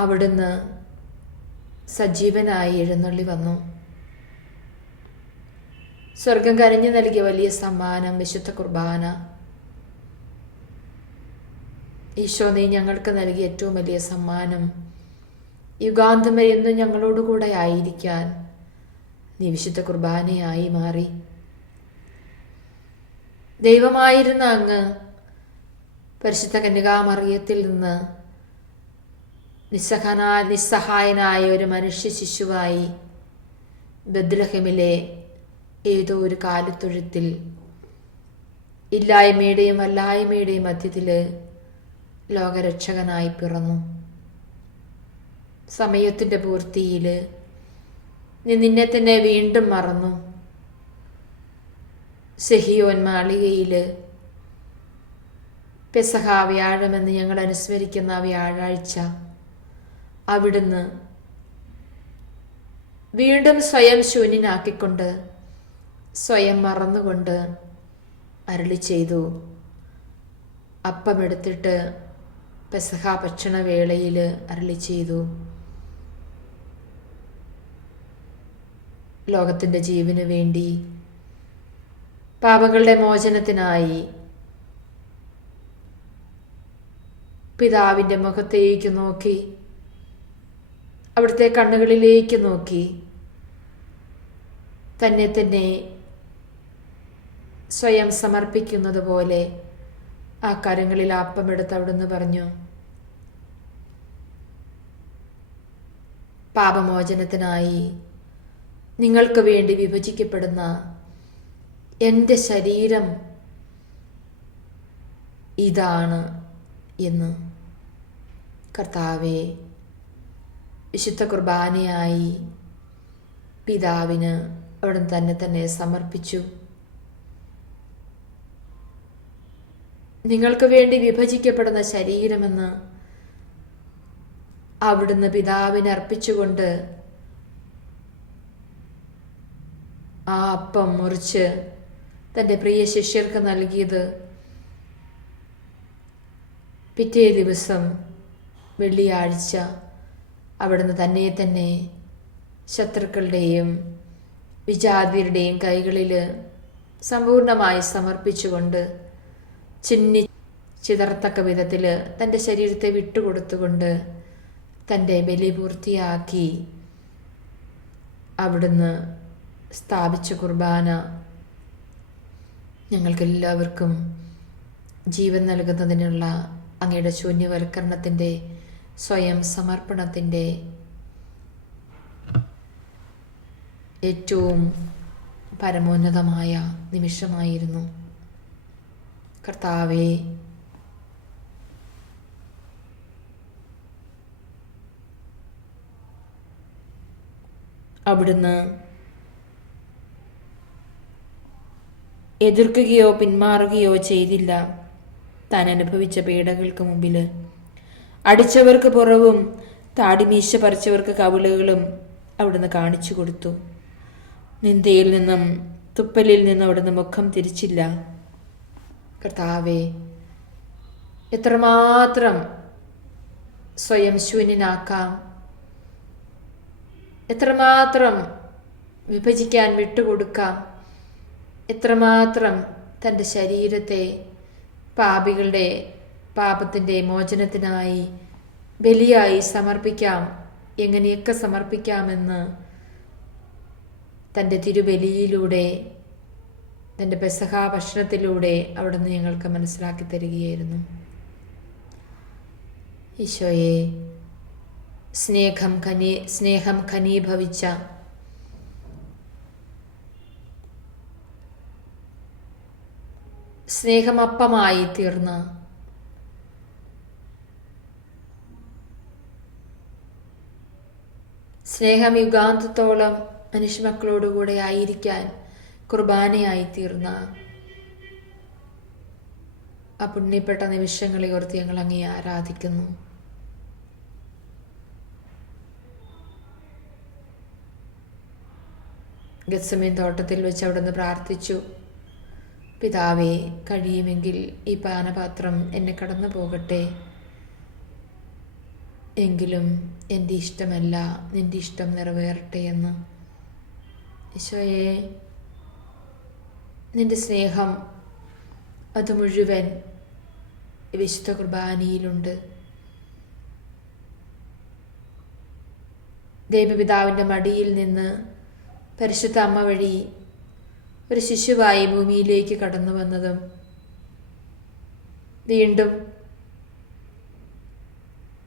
അവിടുന്ന് സജീവനായി എഴുന്നള്ളി വന്നു. സ്വർഗം കനിഞ്ഞു നൽകിയ വലിയ സമ്മാനം വിശുദ്ധ കുർബാന. ഈശോ, നീ ഞങ്ങൾക്ക് നൽകിയ ഏറ്റവും വലിയ സമ്മാനം. യുഗാന്തം വരെ എന്നും ഞങ്ങളോടുകൂടെ ആയിരിക്കാൻ നീ വിശുദ്ധ കുർബാനയായി മാറി. ദൈവമായിരുന്ന അങ്ങ് പരിശുദ്ധ കന്യകാമറിയത്തിൽ നിന്ന് നിസ്സഹായനായ ഒരു മനുഷ്യ ശിശുവായി ബത്ലഹേമിലെ ഏതോ ഒരു കാലിത്തൊഴുത്തിൽ ഇല്ലായ്മയുടെയും വല്ലായ്മയുടെയും മധ്യത്തിൽ ലോകരക്ഷകനായി പിറന്നു. സമയത്തിൻ്റെ പൂർത്തിയിൽ നീ നിന്നെ തന്നെ വീണ്ടും മറന്നു. സെഹിയോൻ മാളികയിൽ പെസഹ വ്യാഴമെന്ന് ഞങ്ങൾ അനുസ്മരിക്കുന്ന വ്യാഴാഴ്ച അവിടുന്ന് വീണ്ടും സ്വയം ശൂന്യനാക്കിക്കൊണ്ട്, സ്വയം മറന്നുകൊണ്ട് അരുളി ചെയ്തു. അപ്പമെടുത്തിട്ട് പെസഹ ഭക്ഷണവേളയിൽ അരുളി ചെയ്തു, ലോകത്തിൻ്റെ ജീവന് വേണ്ടി, പാപങ്ങളുടെ മോചനത്തിനായി പിതാവിൻ്റെ മുഖത്തേക്ക് നോക്കി, അവിടുത്തെ കണ്ണുകളിലേക്ക് നോക്കി തന്നെ തന്നെ സ്വയം സമർപ്പിക്കുന്നത് പോലെ ആ കരങ്ങളിൽ അപ്പമെടുത്ത് അവിടുന്ന് പറഞ്ഞു, പാപമോചനത്തിനായി നിങ്ങൾക്ക് വേണ്ടി വിഭജിക്കപ്പെടുന്ന എൻ്റെ ശരീരം ഇതാണ് എന്ന് കർത്താവെ വിശുദ്ധ കുർബാനയായി പിതാവിന് അവിടുന്ന് തന്നെ തന്നെ സമർപ്പിച്ചു. നിങ്ങൾക്ക് വേണ്ടി വിഭജിക്കപ്പെടുന്ന ശരീരമെന്ന് അവിടുന്ന് പിതാവിന് അർപ്പിച്ചുകൊണ്ട് ആ അപ്പം മുറിച്ച് തൻ്റെ പ്രിയ ശിഷ്യർക്ക് നൽകിയത് പിറ്റേ ദിവസം വെള്ളിയാഴ്ച അവിടുന്ന് തന്നെ തന്നെ ശത്രുക്കളുടെയും വിജാതിയരുടെയും കൈകളിൽ സമ്പൂർണമായി സമർപ്പിച്ചുകൊണ്ട് ചിതറത്തക്ക വിധത്തിൽ തൻ്റെ ശരീരത്തെ വിട്ടുകൊടുത്തുകൊണ്ട് തൻ്റെ ബലി പൂർത്തിയാക്കി അവിടുന്ന് സ്ഥാപിച്ച കുർബാന ഞങ്ങൾക്കെല്ലാവർക്കും ജീവൻ നൽകുന്നതിനുള്ള അങ്ങയുടെ ശൂന്യവൽക്കരണത്തിൻ്റെ സ്വയം സമർപ്പണത്തിൻ്റെ ഏറ്റവും പരമോന്നതമായ നിമിഷമായിരുന്നു. കർത്താവേ, അവിടുന്ന് എതിർക്കുകയോ പിന്മാറുകയോ ചെയ്തില്ല. താൻ അനുഭവിച്ച പീഡകൾക്ക് മുമ്പിൽ അടിച്ചവർക്ക് പുറവും താടിമീശ പറിച്ചവർക്ക് കവിളുകളും അവിടുന്ന് കാണിച്ചു കൊടുത്തു. നിന്ദയിൽ നിന്നും തുപ്പലിൽ നിന്നും അവിടുന്ന് മുഖം തിരിച്ചില്ല. കർത്താവേ, എത്രമാത്രം സ്വയം ശൂന്യനാക്കാം, എത്രമാത്രം വിഭജിക്കാൻ വിട്ടുകൊടുക്കാം, എത്രമാത്രം തൻ്റെ ശരീരത്തെ പാപികളുടെ പാപത്തിൻ്റെ മോചനത്തിനായി ബലിയായി സമർപ്പിക്കാം, എങ്ങനെയൊക്കെ സമർപ്പിക്കാമെന്ന് തൻ്റെ തിരുബലിയിലൂടെ, തൻ്റെ പെസഹ ഭക്ഷണത്തിലൂടെ അവിടുന്ന് ഞങ്ങൾക്ക് മനസ്സിലാക്കി തരികയായിരുന്നു. ഈശോയെ, സ്നേഹം ഘനീഭവിച്ച സ്നേഹമപ്പമായി തീർന്ന സ്നേഹം യുഗാന്തത്തോളം മനുഷ്യമക്കളോടുകൂടെ ആയിരിക്കാൻ കുർബാനയായി തീർന്ന ആ പുണ്യപ്പെട്ട നിമിഷങ്ങളെ ഓർത്ത് ഞങ്ങൾ അങ്ങേ ആരാധിക്കുന്നു. ഗത്സമേൻ തോട്ടത്തിൽ വെച്ച് അവിടുന്ന് പ്രാർത്ഥിച്ചു, പിതാവേ, കഴിയുമെങ്കിൽ ഈ പാനപാത്രം എന്നെ കടന്നു പോകട്ടെ, എങ്കിലും എൻ്റെ ഇഷ്ടമല്ല നിൻ്റെ ഇഷ്ടം നിറവേറട്ടെ എന്ന്. ഈശോയെ, നിൻ്റെ സ്നേഹം അത് മുഴുവൻ വിശുദ്ധ കുർബാനയിലുണ്ട്. ദൈവപിതാവിൻ്റെ മടിയിൽ നിന്ന് പരിശുദ്ധ അമ്മ വഴി ഒരു ശിശുവായി ഭൂമിയിലേക്ക് കടന്നു വന്നതും വീണ്ടും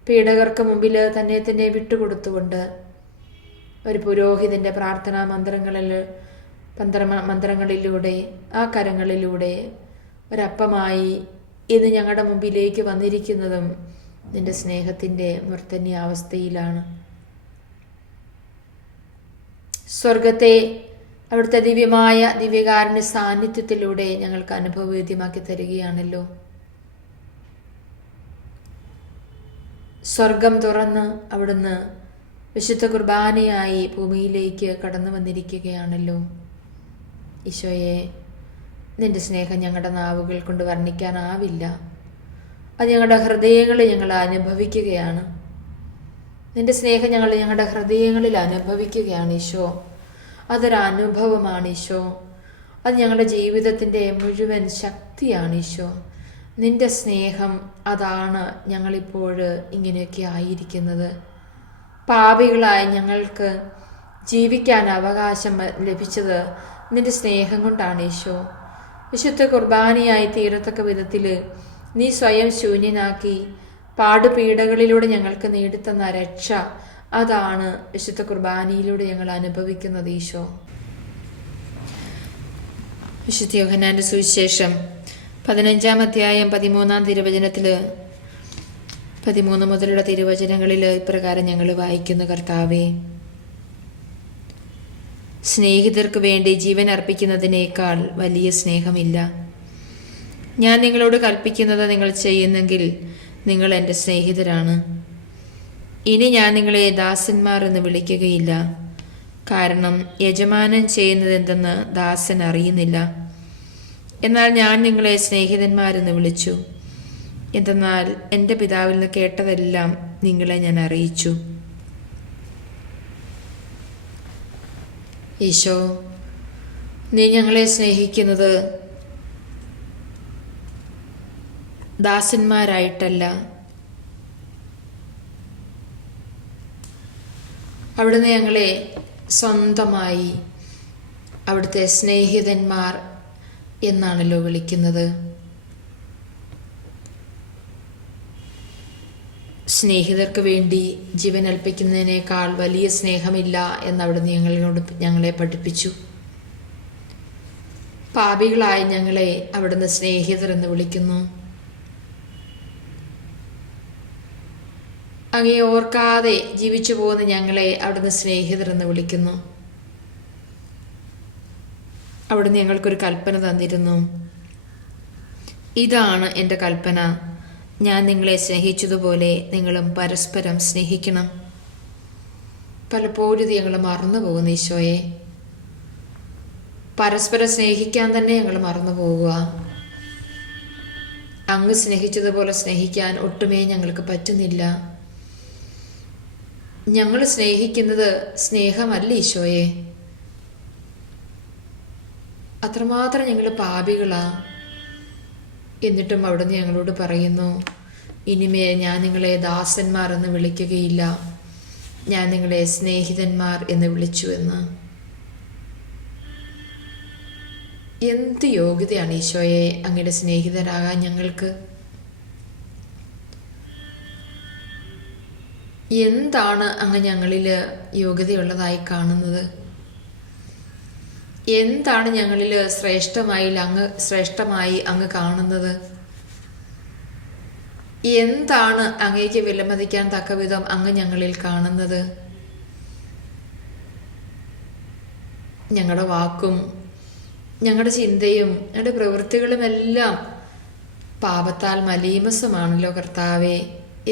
പീഡകർക്ക് മുമ്പിൽ തന്നെ തന്നെ വിട്ടുകൊടുത്തുകൊണ്ട് ഒരു പുരോഹിതൻ്റെ പ്രാർത്ഥനാ മന്ത്രങ്ങളിലൂടെ ആ കരങ്ങളിലൂടെ ഒരപ്പമായി ഇന്ന് ഞങ്ങളുടെ മുമ്പിലേക്ക് വന്നിരിക്കുന്നതും നിന്റെ സ്നേഹത്തിൻ്റെ മൂർധന്യാവസ്ഥയിലാണ്. സ്വർഗത്തെ അവിടുത്തെ ദിവ്യകാരുണ്യ സാന്നിധ്യത്തിലൂടെ ഞങ്ങൾക്ക് അനുഭവവേദ്യമാക്കി തരികയാണല്ലോ. സ്വർഗം തുറന്ന് അവിടുന്ന് വിശുദ്ധ കുർബാനയായി ഭൂമിയിലേക്ക് കടന്നു വന്നിരിക്കുകയാണല്ലോ. ഈശോയെ, നിന്റെ സ്നേഹം ഞങ്ങളുടെ നാവുകൾ കൊണ്ട് വർണ്ണിക്കാനാവില്ല. അത് ഞങ്ങളുടെ ഹൃദയങ്ങളിൽ ഞങ്ങൾ അനുഭവിക്കുകയാണ്. നിന്റെ സ്നേഹം ഞങ്ങളുടെ ഹൃദയങ്ങളിൽ അനുഭവിക്കുകയാണ് ഈശോ. അതൊരു അനുഭവമാണ് ഈശോ. അത് ഞങ്ങളുടെ ജീവിതത്തിൻ്റെ മുഴുവൻ ശക്തിയാണ് ഈശോ. നിന്റെ സ്നേഹം അതാണ് ഞങ്ങളിപ്പോൾ ഇങ്ങനെയൊക്കെ ആയിരിക്കുന്നത്. പാപികളായ ഞങ്ങൾക്ക് ജീവിക്കാൻ അവകാശം ലഭിച്ചത് നിന്റെ സ്നേഹം കൊണ്ടാണ് ഈശോ. വിശുദ്ധ കുർബാനയായി തീരത്തക്ക വിധത്തിൽ നീ സ്വയം ശൂന്യനാക്കി പാടുപീഡകളിലൂടെ ഞങ്ങൾക്ക് നേടിത്തന്ന രക്ഷ, അതാണ് വിശുദ്ധ കുർബാനയിലൂടെ ഞങ്ങൾ അനുഭവിക്കുന്നത് ഈശോ. വിശുദ്ധ യോഹന്നാന്റെ സുവിശേഷം 15-ാം അധ്യായം 13-ാം തിരുവചനത്തിൽ 13 മുതലുള്ള തിരുവചനങ്ങളിൽ ഇപ്രകാരം ഞങ്ങൾ വായിക്കുന്നു: കർത്താവേ, സ്നേഹിതർക്ക് വേണ്ടി ജീവൻ അർപ്പിക്കുന്നതിനേക്കാൾ വലിയ സ്നേഹമില്ല. ഞാൻ നിങ്ങളോട് കൽപ്പിക്കുന്നത് നിങ്ങൾ ചെയ്യുന്നെങ്കിൽ നിങ്ങൾ എൻ്റെ സ്നേഹിതരാണ്. ഇനി ഞാൻ നിങ്ങളെ ദാസന്മാർ എന്ന് വിളിക്കുകയില്ല, കാരണം യജമാനൻ ചെയ്യുന്നത് എന്തെന്ന് ദാസൻ അറിയുന്നില്ല. എന്നാൽ ഞാൻ നിങ്ങളെ സ്നേഹിതന്മാരെന്ന് വിളിച്ചു, എന്തെന്നാൽ എൻ്റെ പിതാവിൽ നിന്ന് കേട്ടതെല്ലാം നിങ്ങളെ ഞാൻ അറിയിച്ചു. ഈശോ, നീ ഞങ്ങളെ സ്നേഹിക്കുന്നത് ദാസന്മാരായിട്ടല്ല, അവിടുന്ന് ഞങ്ങളെ സ്വന്തമായി അവിടുത്തെ സ്നേഹിതന്മാർ എന്നാണല്ലോ വിളിക്കുന്നത്. സ്നേഹിതർക്ക് വേണ്ടി ജീവൻ അർപ്പിക്കുന്നതിനേക്കാൾ വലിയ സ്നേഹമില്ല എന്നവിടുന്ന് ഞങ്ങളെ പഠിപ്പിച്ചു. പാപികളായ ഞങ്ങളെ അവിടുന്ന് സ്നേഹിതർ എന്ന് വിളിക്കുന്നു. അങ്ങേ ഓർക്കാതെ ജീവിച്ചു പോകുന്ന ഞങ്ങളെ അവിടുന്ന് സ്നേഹിതർ എന്ന് വിളിക്കുന്നു. അവിടുന്ന് ഞങ്ങൾക്കൊരു കൽപ്പന തന്നിരുന്നു. ഇതാണ് എൻ്റെ കൽപ്പന, ഞാൻ നിങ്ങളെ സ്നേഹിച്ചതുപോലെ നിങ്ങളും പരസ്പരം സ്നേഹിക്കണം. പലപ്പോഴും ഞങ്ങൾ മറന്നു പോകുന്നു ഈശോയെ. പരസ്പരം സ്നേഹിക്കാൻ തന്നെ ഞങ്ങൾ മറന്നു പോകുക. അങ്ങ് സ്നേഹിച്ചതുപോലെ സ്നേഹിക്കാൻ ഒട്ടുമേ ഞങ്ങൾക്ക് പറ്റുന്നില്ല. ഞങ്ങൾ സ്നേഹിക്കുന്നത് സ്നേഹമല്ല ഈശോയെ. അത്രമാത്രം ഞങ്ങൾ പാപികളാ. എന്നിട്ടും അവിടുന്ന് ഞങ്ങളോട് പറയുന്നു, ഇനിമേ ഞാൻ നിങ്ങളെ ദാസന്മാർ എന്ന് വിളിക്കുകയില്ല, ഞാൻ നിങ്ങളെ സ്നേഹിതന്മാർ എന്ന് വിളിച്ചു എന്ന്. എന്ത് യോഗ്യതയാണ് ഈശോയെ അങ്ങയുടെ സ്നേഹിതരാകാൻ ഞങ്ങൾക്ക്. എന്താണ് അങ്ങ് ഞങ്ങളിൽ യോഗ്യതയുള്ളതായി കാണുന്നത്? എന്താണ് ഞങ്ങളിൽ ശ്രേഷ്ഠമായി അങ്ങ് കാണുന്നത്? എന്താണ് അങ്ങേക്ക് വിലമതിക്കാൻ തക്കവിധം അങ്ങ് ഞങ്ങളിൽ കാണുന്നത്? ഞങ്ങളുടെ വാക്കും ഞങ്ങളുടെ ചിന്തയും ഞങ്ങളുടെ പ്രവൃത്തികളുമെല്ലാം പാപത്താൽ മലീമസമാണല്ലോ കർത്താവേ.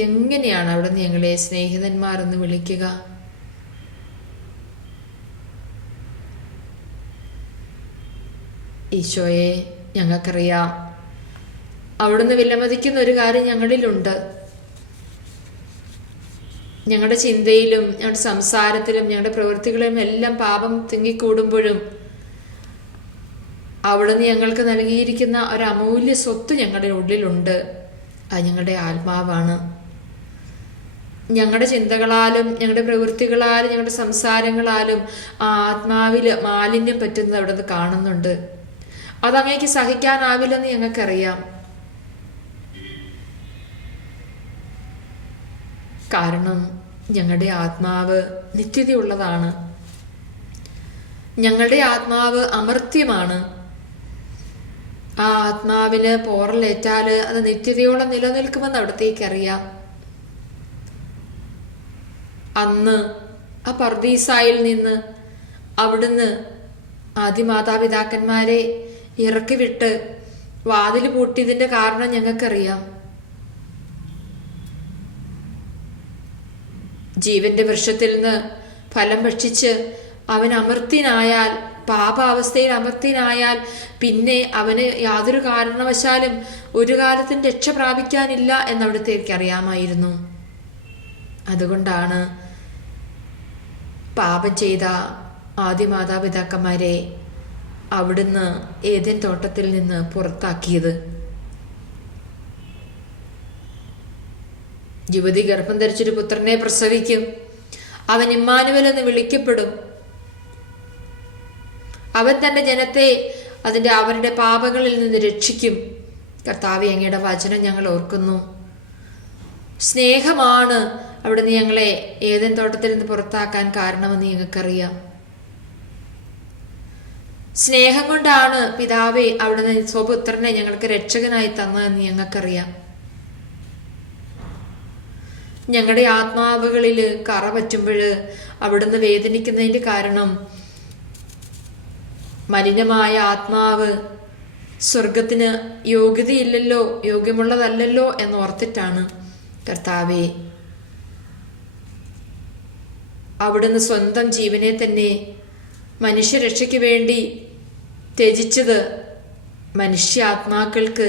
എങ്ങനെയാണ് അവിടെ ഞങ്ങളെ സ്നേഹിതന്മാർ എന്ന് വിളിക്കുക? ഈശോയെ, ഞങ്ങൾക്കറിയാം അവിടുന്ന് വിലമതിക്കുന്ന ഒരു കാര്യം ഞങ്ങളിലുണ്ട്. ഞങ്ങളുടെ ചിന്തയിലും ഞങ്ങളുടെ സംസാരത്തിലും ഞങ്ങളുടെ പ്രവൃത്തികളിലും എല്ലാം പാപം തിങ്ങിക്കൂടുമ്പോഴും അവിടുന്ന് ഞങ്ങൾക്ക് നൽകിയിരിക്കുന്ന ഒരു അമൂല്യ സ്വത്ത് ഞങ്ങളുടെ ഉള്ളിലുണ്ട്. അത് ഞങ്ങളുടെ ആത്മാവാണ്. ഞങ്ങളുടെ ചിന്തകളാലും ഞങ്ങളുടെ പ്രവൃത്തികളാലും ഞങ്ങളുടെ സംസാരങ്ങളാലും ആ ആത്മാവിൽ മാലിന്യം പറ്റുന്നത് അവിടുന്ന് കാണുന്നുണ്ട്. അതങ്ങേക്ക് സഹിക്കാനാവില്ലെന്ന് ഞങ്ങൾക്കറിയാം. കാരണം ഞങ്ങളുടെ ആത്മാവ് നിത്യതയുള്ളതാണ്. ഞങ്ങളുടെ ആത്മാവ് അമർത്യമാണ്. ആ ആത്മാവിന് പോറലേറ്റാൽ അത് നിത്യതയോളം നിലനിൽക്കുമെന്ന് അവിടത്തേക്കറിയാം. അന്ന് ആ പർദീസായിൽ നിന്ന് അവിടുന്ന് ആദിമാതാപിതാക്കന്മാരെ ഇറക്കി വിട്ട് വാതിൽ പൂട്ടിയതിന്റെ കാരണം ഞങ്ങൾക്കറിയാം. ജീവന്റെ വൃക്ഷത്തിൽ നിന്ന് ഫലം ഭക്ഷിച്ച് അവൻ അമർത്യനായാൽ, പാപാവസ്ഥയിൽ അമർത്യനായാൽ പിന്നെ അവന് യാതൊരു കാരണവശാലും ഒരു കാലത്തും രക്ഷ പ്രാപിക്കാനില്ല എന്നവിടത്തേക്ക് അറിയാമായിരുന്നു. അതുകൊണ്ടാണ് പാപം ചെയ്ത ആദിമാതാപിതാക്കന്മാരെ അവിടുന്ന് ഏദൻ തോട്ടത്തിൽ നിന്ന് പുറത്താക്കിയത്. യുവതി ഗർഭം ധരിച്ചൊരു പുത്രനെ പ്രസവിക്കും. അവൻ ഇമ്മാനുവേൽ എന്ന് വിളിക്കപ്പെടും. അവൻ തൻ്റെ ജനത്തെ അവരുടെ പാപങ്ങളിൽ നിന്ന് രക്ഷിക്കും. കർത്താവേ, അങ്ങയുടെ വചനം ഞങ്ങൾ ഓർക്കുന്നു. സ്നേഹമാണ് അവിടുന്ന് ഞങ്ങളെ ഏദൻ തോട്ടത്തിൽ നിന്ന് പുറത്താക്കാൻ കാരണമെന്ന് ഞങ്ങൾക്കറിയാം. സ്നേഹം കൊണ്ടാണ് പിതാവേ അവിടുന്ന് സ്വപുത്രനെ ഞങ്ങൾക്ക് രക്ഷകനായി തന്നതെന്ന് ഞങ്ങൾക്കറിയാം. ഞങ്ങളുടെ ആത്മാവുകളിൽ കറ പറ്റുമ്പോൾ അവിടുന്ന് വേദനിക്കുന്നതിൻ്റെ കാരണം മലിനമായ ആത്മാവ് സ്വർഗത്തിന് യോഗ്യതയില്ലല്ലോ, യോഗ്യമുള്ളതല്ലല്ലോ എന്നോർത്തിട്ടാണ്. കർത്താവേ, അവിടുന്ന് സ്വന്തം ജീവനെ തന്നെ മനുഷ്യരക്ഷയ്ക്ക് വേണ്ടി ത്യജിച്ചത് മനുഷ്യാത്മാക്കൾക്ക്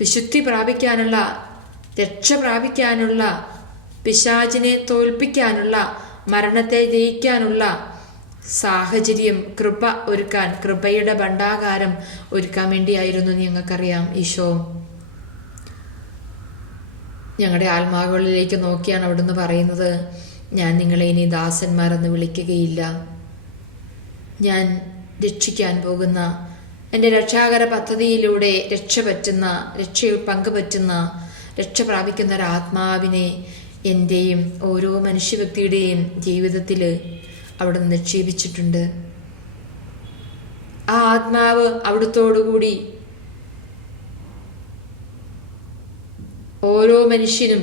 വിശുദ്ധി പ്രാപിക്കാനുള്ള, രക്ഷ പ്രാപിക്കാനുള്ള, പിശാചിനെ തോൽപ്പിക്കാനുള്ള, മരണത്തെ ജയിക്കാനുള്ള സാഹചര്യം കൃപ ഒരുക്കാൻ, കൃപയുടെ ഭണ്ഡാകാരം ഒരുക്കാൻ വേണ്ടിയായിരുന്നു ഞങ്ങൾക്കറിയാം. ഈശോ, ഞങ്ങളുടെ ആത്മാവുകളിലേക്ക് നോക്കിയാണ് അവിടുന്ന് പറയുന്നത്, ഞാൻ നിങ്ങളെ ഇനി ദാസന്മാരെന്ന് വിളിക്കുകയില്ല. ഞാൻ രക്ഷിക്കാൻ പോകുന്ന എൻ്റെ രക്ഷാകര പദ്ധതിയിലൂടെ രക്ഷയിൽ പങ്കുപറ്റുന്ന, രക്ഷ പ്രാപിക്കുന്ന ഒരാത്മാവിനെ എൻ്റെയും ഓരോ മനുഷ്യ വ്യക്തിയുടെയും ജീവിതത്തിൽ അവിടെ നിക്ഷേപിച്ചിട്ടുണ്ട്. ആ ആത്മാവ് അവിടുത്തോടുകൂടി ഓരോ മനുഷ്യനും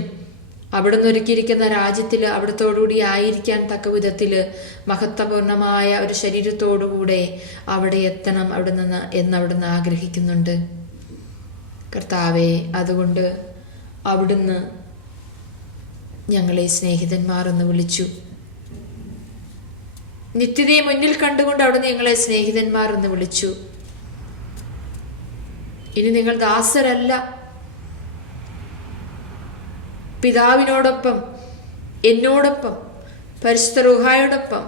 അവിടുന്ന് ഒരുക്കിയിരിക്കുന്ന രാജ്യത്തിൽ അവിടുത്തോടുകൂടി ആയിരിക്കാൻ തക്ക വിധത്തിൽ മഹത്വപൂർണമായ ഒരു ശരീരത്തോടുകൂടെ അവിടെ എത്തണം എന്നവിടുന്ന് ആഗ്രഹിക്കുന്നുണ്ട്. കർത്താവേ, അതുകൊണ്ട് അവിടുന്ന് ഞങ്ങളെ സ്നേഹിതന്മാർ എന്ന് വിളിച്ചു. നിത്യതയെ മുന്നിൽ കണ്ടുകൊണ്ട് അവിടുന്ന് ഞങ്ങളെ സ്നേഹിതന്മാർ എന്ന് വിളിച്ചു. ഇനി നിങ്ങൾ ദാസരല്ല, പിതാവിനോടൊപ്പം, എന്നോടൊപ്പം, പരിശുദ്ധ റൂഹായോടൊപ്പം,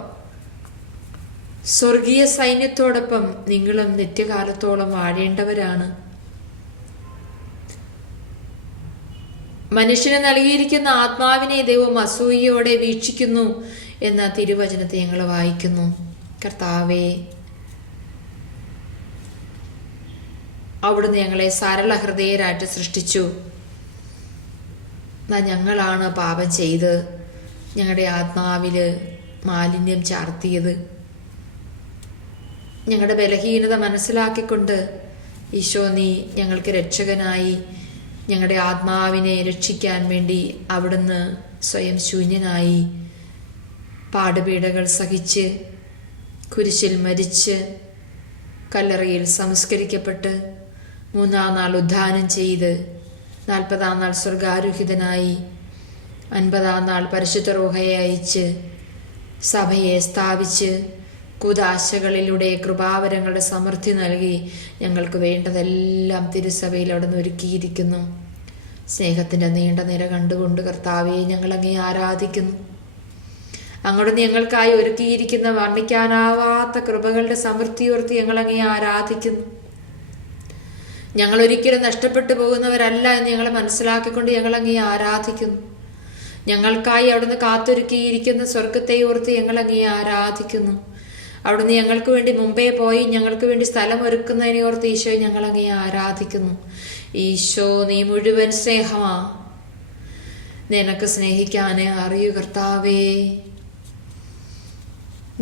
സ്വർഗീയ സൈന്യത്തോടൊപ്പം നിങ്ങളും നിത്യകാലത്തോളം വാഴേണ്ടവരാണ്. മനുഷ്യന് നൽകിയിരിക്കുന്ന ആത്മാവിനെ ദൈവം അസൂയയോടെ വീക്ഷിക്കുന്നു എന്ന തിരുവചനത്തെ ഞങ്ങൾ വായിക്കുന്നു. കർത്താവേ, അവിടുന്ന് ഞങ്ങളെ സരള ഹൃദയരായിട്ട് സൃഷ്ടിച്ചു. ഞങ്ങളാണ് പാപം ചെയ്ത് ഞങ്ങളുടെ ആത്മാവില് മാലിന്യം ചാർത്തിയത്. ഞങ്ങളുടെ ബലഹീനത മനസ്സിലാക്കിക്കൊണ്ട് ഈശോ, നീ ഞങ്ങൾക്ക് രക്ഷകനായി ഞങ്ങളുടെ ആത്മാവിനെ രക്ഷിക്കാൻ വേണ്ടി അവിടുന്ന് സ്വയം ശൂന്യനായി പാടുപീഡകൾ സഹിച്ച് കുരിശിൽ മരിച്ച് കല്ലറയിൽ സംസ്കരിക്കപ്പെട്ട് 3-ാം നാൾ ഉദ്ധാനം ചെയ്ത് 40-ാം നാൾ സ്വർഗാരോഹിതനായി 50-ാം നാൾ പരിശുദ്ധ റൂഹയെ അയച്ച് സഭയെ സ്ഥാപിച്ച് കുദാശകളിലൂടെ കൃപാവരങ്ങളുടെ സമൃദ്ധി നൽകി ഞങ്ങൾക്ക് വേണ്ടതെല്ലാം തിരുസഭയിൽ അവിടെ നിന്ന് ഒരുക്കിയിരിക്കുന്നു. സ്നേഹത്തിൻ്റെ നീണ്ട നിര കണ്ടുകൊണ്ട് കർത്താവെ, ഞങ്ങളങ്ങേ ആരാധിക്കുന്നു. അങ്ങോട്ട് ഞങ്ങൾക്കായി ഒരുക്കിയിരിക്കുന്ന വർണ്ണിക്കാനാവാത്ത കൃപകളുടെ സമൃദ്ധിയോർത്ത് ഞങ്ങളങ്ങേ ആരാധിക്കുന്നു. ഞങ്ങൾ ഒരിക്കലും നഷ്ടപ്പെട്ടു പോകുന്നവരല്ല എന്ന് ഞങ്ങൾ മനസ്സിലാക്കിക്കൊണ്ട് ഞങ്ങളങ്ങേ ആരാധിക്കുന്നു. ഞങ്ങൾക്കായി അവിടുന്ന് കാത്തൊരുക്കിയിരിക്കുന്ന സ്വർഗത്തെ ഓർത്ത് ഞങ്ങളങ്ങേ ആരാധിക്കുന്നു. അവിടുന്ന് ഞങ്ങൾക്ക് വേണ്ടി മുമ്പേ പോയി ഞങ്ങൾക്ക് വേണ്ടി സ്ഥലം ഒരുക്കുന്നതിനെ ഓർത്ത് ഈശോ ഞങ്ങളങ്ങേ ആരാധിക്കുന്നു. ഈശോ, നീ മുഴുവൻ സ്നേഹമാ. നിനക്ക് സ്നേഹിക്കാനേ അറിയൂ കർത്താവേ.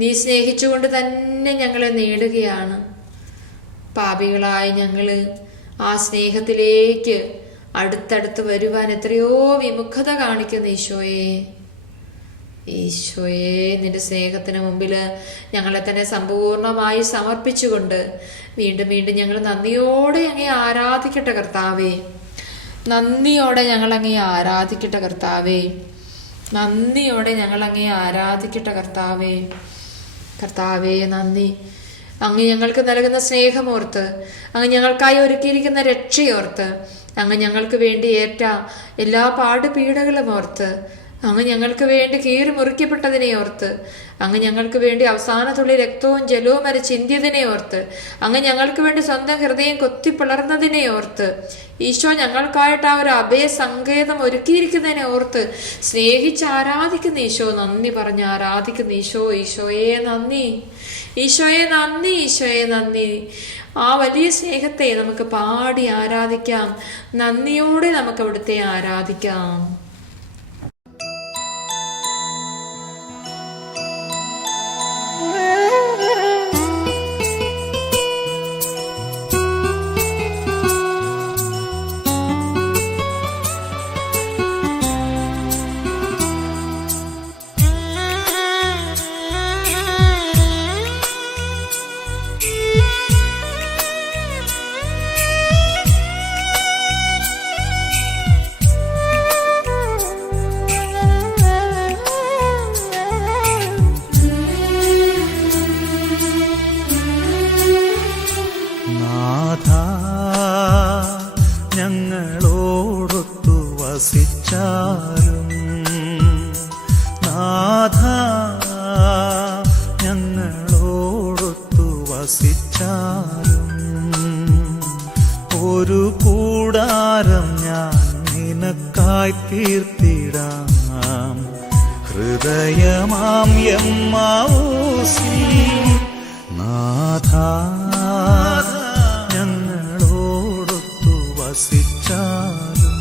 നീ സ്നേഹിച്ചുകൊണ്ട് തന്നെ ഞങ്ങളെ നേടുകയാണ്. പാപികളായ ഞങ്ങള് ആ സ്നേഹത്തിലേക്ക് അടുത്തടുത്ത് വരുവാൻ എത്രയോ വിമുഖത കാണിക്കുന്നു. ഈശോയെ, നിന്റെ സ്നേഹത്തിന് മുമ്പിൽ ഞങ്ങളെ തന്നെ സമ്പൂർണമായി സമർപ്പിച്ചുകൊണ്ട് വീണ്ടും വീണ്ടും ഞങ്ങൾ നന്ദിയോടെ അങ്ങേ ആരാധിക്കട്ടെ കർത്താവേ. നന്ദിയോടെ ഞങ്ങളങ്ങേ ആരാധിക്കട്ടെ കർത്താവേ. നന്ദിയോടെ ഞങ്ങളങ്ങേ ആരാധിക്കട്ടെ കർത്താവേ. കർത്താവേ, നന്ദി. അങ്ങ് ഞങ്ങൾക്ക് നൽകുന്ന സ്നേഹമോർത്ത്, അങ്ങ് ഞങ്ങൾക്കായി ഒരുക്കിയിരിക്കുന്ന രക്ഷയോർത്ത്, അങ്ങ് ഞങ്ങൾക്ക് വേണ്ടി ഏറ്റ എല്ലാ പാടുപീഡകളും ഓർത്ത്, അങ്ങ് ഞങ്ങൾക്ക് വേണ്ടി കീറി മുറിക്കപ്പെട്ടതിനെ ഓർത്ത്, അങ്ങ് ഞങ്ങൾക്ക് വേണ്ടി അവസാന തുള്ളി രക്തവും ജലവും വരെ ചിന്തിയതിനെ ഓർത്ത്, അങ്ങ് ഞങ്ങൾക്ക് വേണ്ടി സ്വന്തം ഹൃദയം കൊത്തിപ്പിളർന്നതിനെ ഓർത്ത്, ഈശോ ഞങ്ങൾക്കായിട്ട് ആ ഒരു അഭയ സങ്കേതം ഒരുക്കിയിരിക്കുന്നതിനെ ഓർത്ത് സ്നേഹിച്ച് ആരാധിക്കുന്ന ഈശോ, നന്ദി പറഞ്ഞ് ആരാധിക്കുന്ന ഈശോ. ഈശോയെ നന്ദി. ഈശോയെ നന്ദി, ഈശോയെ നന്ദി. ആ വലിയ സ്നേഹത്തെ നമുക്ക് പാടി ആരാധിക്കാം. നന്ദിയോടെ നമുക്ക് അവിടുത്തെ ആരാധിക്കാം. ഞങ്ങളോടൊത്തു വസിച്ചാലും നാഥ, ഞങ്ങളോടൊത്തു വസിച്ചാലും ഒരു കൂടാരം ഞാൻ നിനക്കായി തീർത്തിടാം. ഹൃദയമാം എമ്മാവൂസി നാഥ, ഞങ്ങളോടൊത്തു വസിച്ചാലും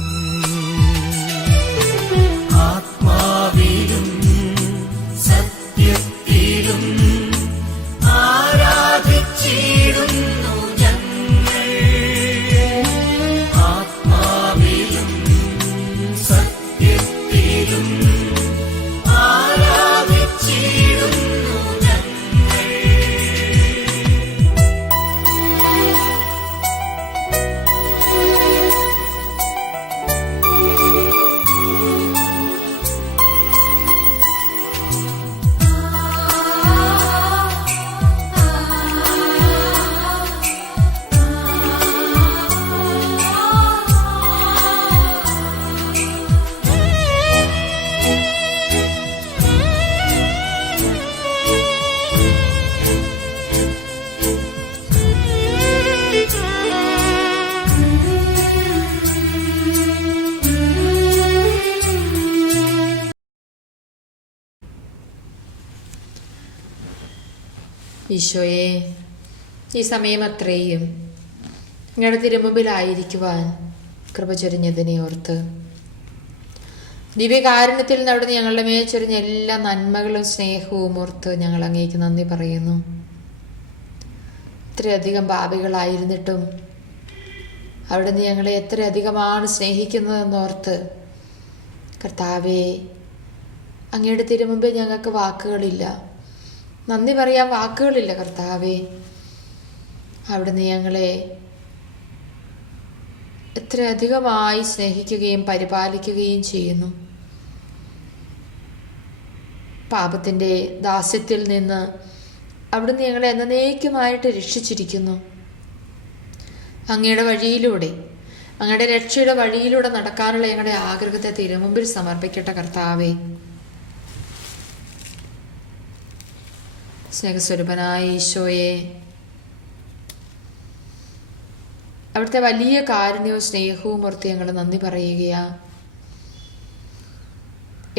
ആത്മാവിലും സത്യത്തിലും ആരാധിച്ചിടുന്നു ഞങ്ങൾ. ആത്മാവിലും സത്യത്തിലും ആരാധിച്ചിടുന്നു ഞങ്ങൾ. ഈശോയെ, ഈ സമയം അത്രയും ഞങ്ങളുടെ തിരുമുമ്പിലായിരിക്കുവാൻ കൃപ ചൊരിഞ്ഞതിനെ ഓർത്ത് ദിവ്യകാരുണ്യത്തിൽ നിന്ന് അവിടുന്ന് ഞങ്ങളുടെ മേൽ ചൊരിഞ്ഞ എല്ലാ നന്മകളും സ്നേഹവും ഓർത്ത് ഞങ്ങൾ അങ്ങേക്ക് നന്ദി പറയുന്നു. ഇത്രയധികം പാപികളായിരുന്നിട്ടും അവിടുന്ന് ഞങ്ങളെ എത്രയധികമാണ് സ്നേഹിക്കുന്നതെന്നോർത്ത് കർത്താവേ, അങ്ങയുടെ തിരുമുമ്പിൽ ഞങ്ങൾക്ക് വാക്കുകളില്ല, നന്ദി പറയാൻ വാക്കുകളില്ല. കർത്താവേ, അവിടുന്ന് ഞങ്ങളെ എത്രയധികമായി സ്നേഹിക്കുകയും പരിപാലിക്കുകയും ചെയ്യുന്നു. പാപത്തിൻ്റെ ദാസ്യത്തിൽ നിന്ന് അവിടുന്ന് ഞങ്ങളെ എന്നേക്കുമായിട്ട് രക്ഷിച്ചിരിക്കുന്നു. അങ്ങയുടെ വഴിയിലൂടെ, അങ്ങയുടെ രക്ഷയുടെ വഴിയിലൂടെ നടക്കാനുള്ള ഞങ്ങളുടെ ആഗ്രഹത്തെ തിരുമുമ്പിൽ സമർപ്പിക്കട്ടെ. കർത്താവേ, സ്നേഹസ്വരൂപനായ ഈശോയെ, അവിടുത്തെ വലിയ കാരുണ്യവും സ്നേഹവും ഓർത്ത് ഞങ്ങൾ നന്ദി പറയുകയാ.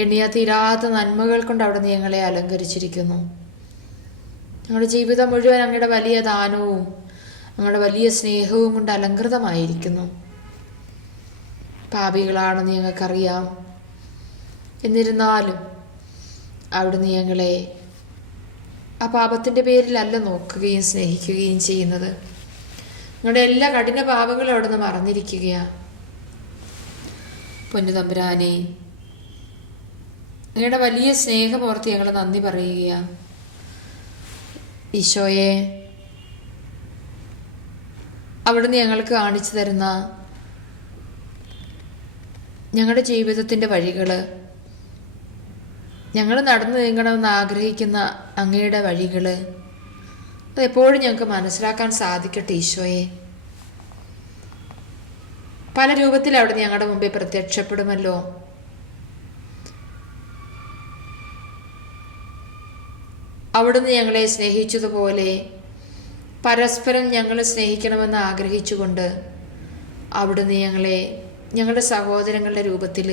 എണ്ണിയാ തീരാത്ത നന്മകൾ കൊണ്ട് അവിടുന്ന് ഞങ്ങളെ അലങ്കരിച്ചിരിക്കുന്നു. ഞങ്ങളുടെ ജീവിതം മുഴുവൻ അങ്ങയുടെ വലിയ ദാനവും അങ്ങയുടെ വലിയ സ്നേഹവും കൊണ്ട് അലങ്കൃതമായിരിക്കുന്നു. പാപികളാണെന്ന് ഞങ്ങൾക്കറിയാം. എന്നിരുന്നാലും അവിടുന്ന് ഞങ്ങളെ ആ പാപത്തിൻ്റെ പേരിലല്ല നോക്കുകയും സ്നേഹിക്കുകയും ചെയ്യുന്നത്. ഞങ്ങളുടെ എല്ലാ കഠിന പാപങ്ങളും അവിടുന്ന് മറന്നിരിക്കുകയാണ്. പൊന്നു തമ്പുരാനെ, അങ്ങയുടെ വലിയ സ്നേഹമോർത്ത് ഞങ്ങൾ നന്ദി പറയുകയാണ്. ഈശോയെ, അവിടുന്ന് ഞങ്ങൾക്ക് കാണിച്ചു തരുന്ന ഞങ്ങളുടെ ജീവിതത്തിൻ്റെ വഴികൾ, ഞങ്ങൾ നടന്നു നീങ്ങണമെന്ന് ആഗ്രഹിക്കുന്ന അങ്ങയുടെ വഴികൾ, അതെപ്പോഴും ഞങ്ങൾക്ക് മനസ്സിലാക്കാൻ സാധിക്കട്ടെ. ഈശോയെ, പല രൂപത്തിൽ അവിടുന്ന് ഞങ്ങളുടെ മുമ്പിൽ പ്രത്യക്ഷപ്പെടുമല്ലോ. അവിടുന്ന് ഞങ്ങളെ സ്നേഹിച്ചതുപോലെ പരസ്പരം ഞങ്ങൾ സ്നേഹിക്കണമെന്ന് ആഗ്രഹിച്ചുകൊണ്ട് അവിടുന്ന് ഞങ്ങളെ ഞങ്ങളുടെ സഹോദരങ്ങളുടെ രൂപത്തിൽ,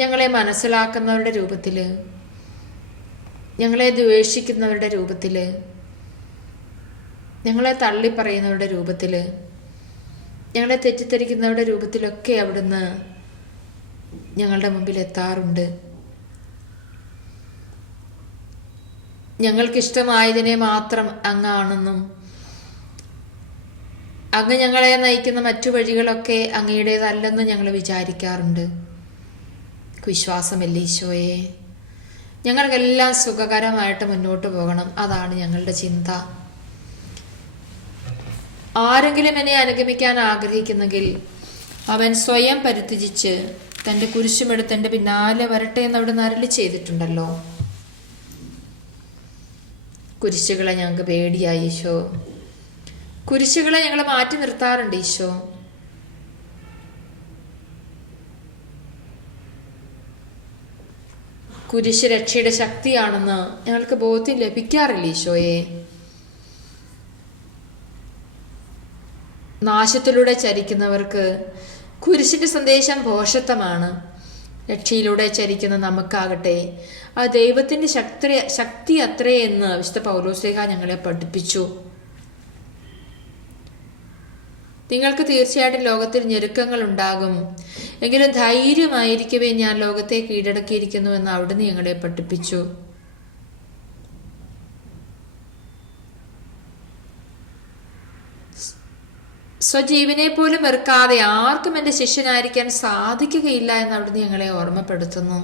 ഞങ്ങളെ മനസ്സിലാക്കുന്നവരുടെ രൂപത്തിൽ, ഞങ്ങളെ ദ്വേഷിക്കുന്നവരുടെ രൂപത്തിൽ, ഞങ്ങളെ തള്ളിപ്പറയുന്നവരുടെ രൂപത്തിൽ, ഞങ്ങളെ തെറ്റിദ്ധരിക്കുന്നവരുടെ രൂപത്തിലൊക്കെ അവിടുന്ന് ഞങ്ങളുടെ മുമ്പിൽ എത്താറുണ്ട്. ഞങ്ങൾക്കിഷ്ടമായതിനെ മാത്രം അങ്ങാണെന്നും അങ്ങ് ഞങ്ങളെ നയിക്കുന്ന മറ്റു വഴികളൊക്കെ അങ്ങയുടേതല്ലെന്നും ഞങ്ങൾ വിചാരിക്കാറുണ്ട്. വിശ്വാസമല്ലേ ഈശോയെ, ഞങ്ങൾക്കെല്ലാം സുഖകരമായിട്ട് മുന്നോട്ട് പോകണം, അതാണ് ഞങ്ങളുടെ ചിന്ത. ആരെങ്കിലും എന്നെ അനുഗമിക്കാൻ ആഗ്രഹിക്കുന്നെങ്കിൽ അവൻ സ്വയം പരിത്യജിച്ച് തൻ്റെ കുരിശുമെടുത്ത് എൻ്റെ പിന്നാലെ വരട്ടെ എന്ന് അവിടെ അരുളി ചെയ്തിട്ടുണ്ടല്ലോ. കുരിശുകളെ ഞങ്ങൾക്ക് പേടിയായി ഈശോ. കുരിശുകളെ ഞങ്ങൾ മാറ്റി നിർത്താറുണ്ട് ഈശോ. കുരിശ് രക്ഷയുടെ ശക്തിയാണെന്ന് ഞങ്ങൾക്ക് ബോധ്യം ലഭിക്കാറില്ല ഈശോയെ. നാശത്തിലൂടെ ചരിക്കുന്നവർക്ക് കുരിശിന്റെ സന്ദേശം ഭോഷത്വമാണ്. രക്ഷയിലൂടെ ചരിക്കുന്ന നമുക്കാകട്ടെ ആ ദൈവത്തിന്റെ ശക്തി അത്രേ എന്ന് വിശുദ്ധ പൗലോസ്ലീഹ ഞങ്ങളെ പഠിപ്പിച്ചു. നിങ്ങൾക്ക് തീർച്ചയായിട്ടും ലോകത്തിൽ ഞെരുക്കങ്ങൾ ഉണ്ടാകും, എങ്കിലും ധൈര്യമായിരിക്കവേ ഞാൻ ലോകത്തെ കീഴടക്കിയിരിക്കുന്നുവെന്ന് അവിടുന്ന് ഞങ്ങളെ പഠിപ്പിച്ചു. സ്വജീവനെ പോലും വെറുക്കാതെ ആർക്കും എൻ്റെ ശിഷ്യനായിരിക്കാൻ സാധിക്കുകയില്ല എന്ന് അവിടുന്ന് ഞങ്ങളെ ഓർമ്മപ്പെടുത്തുന്നു.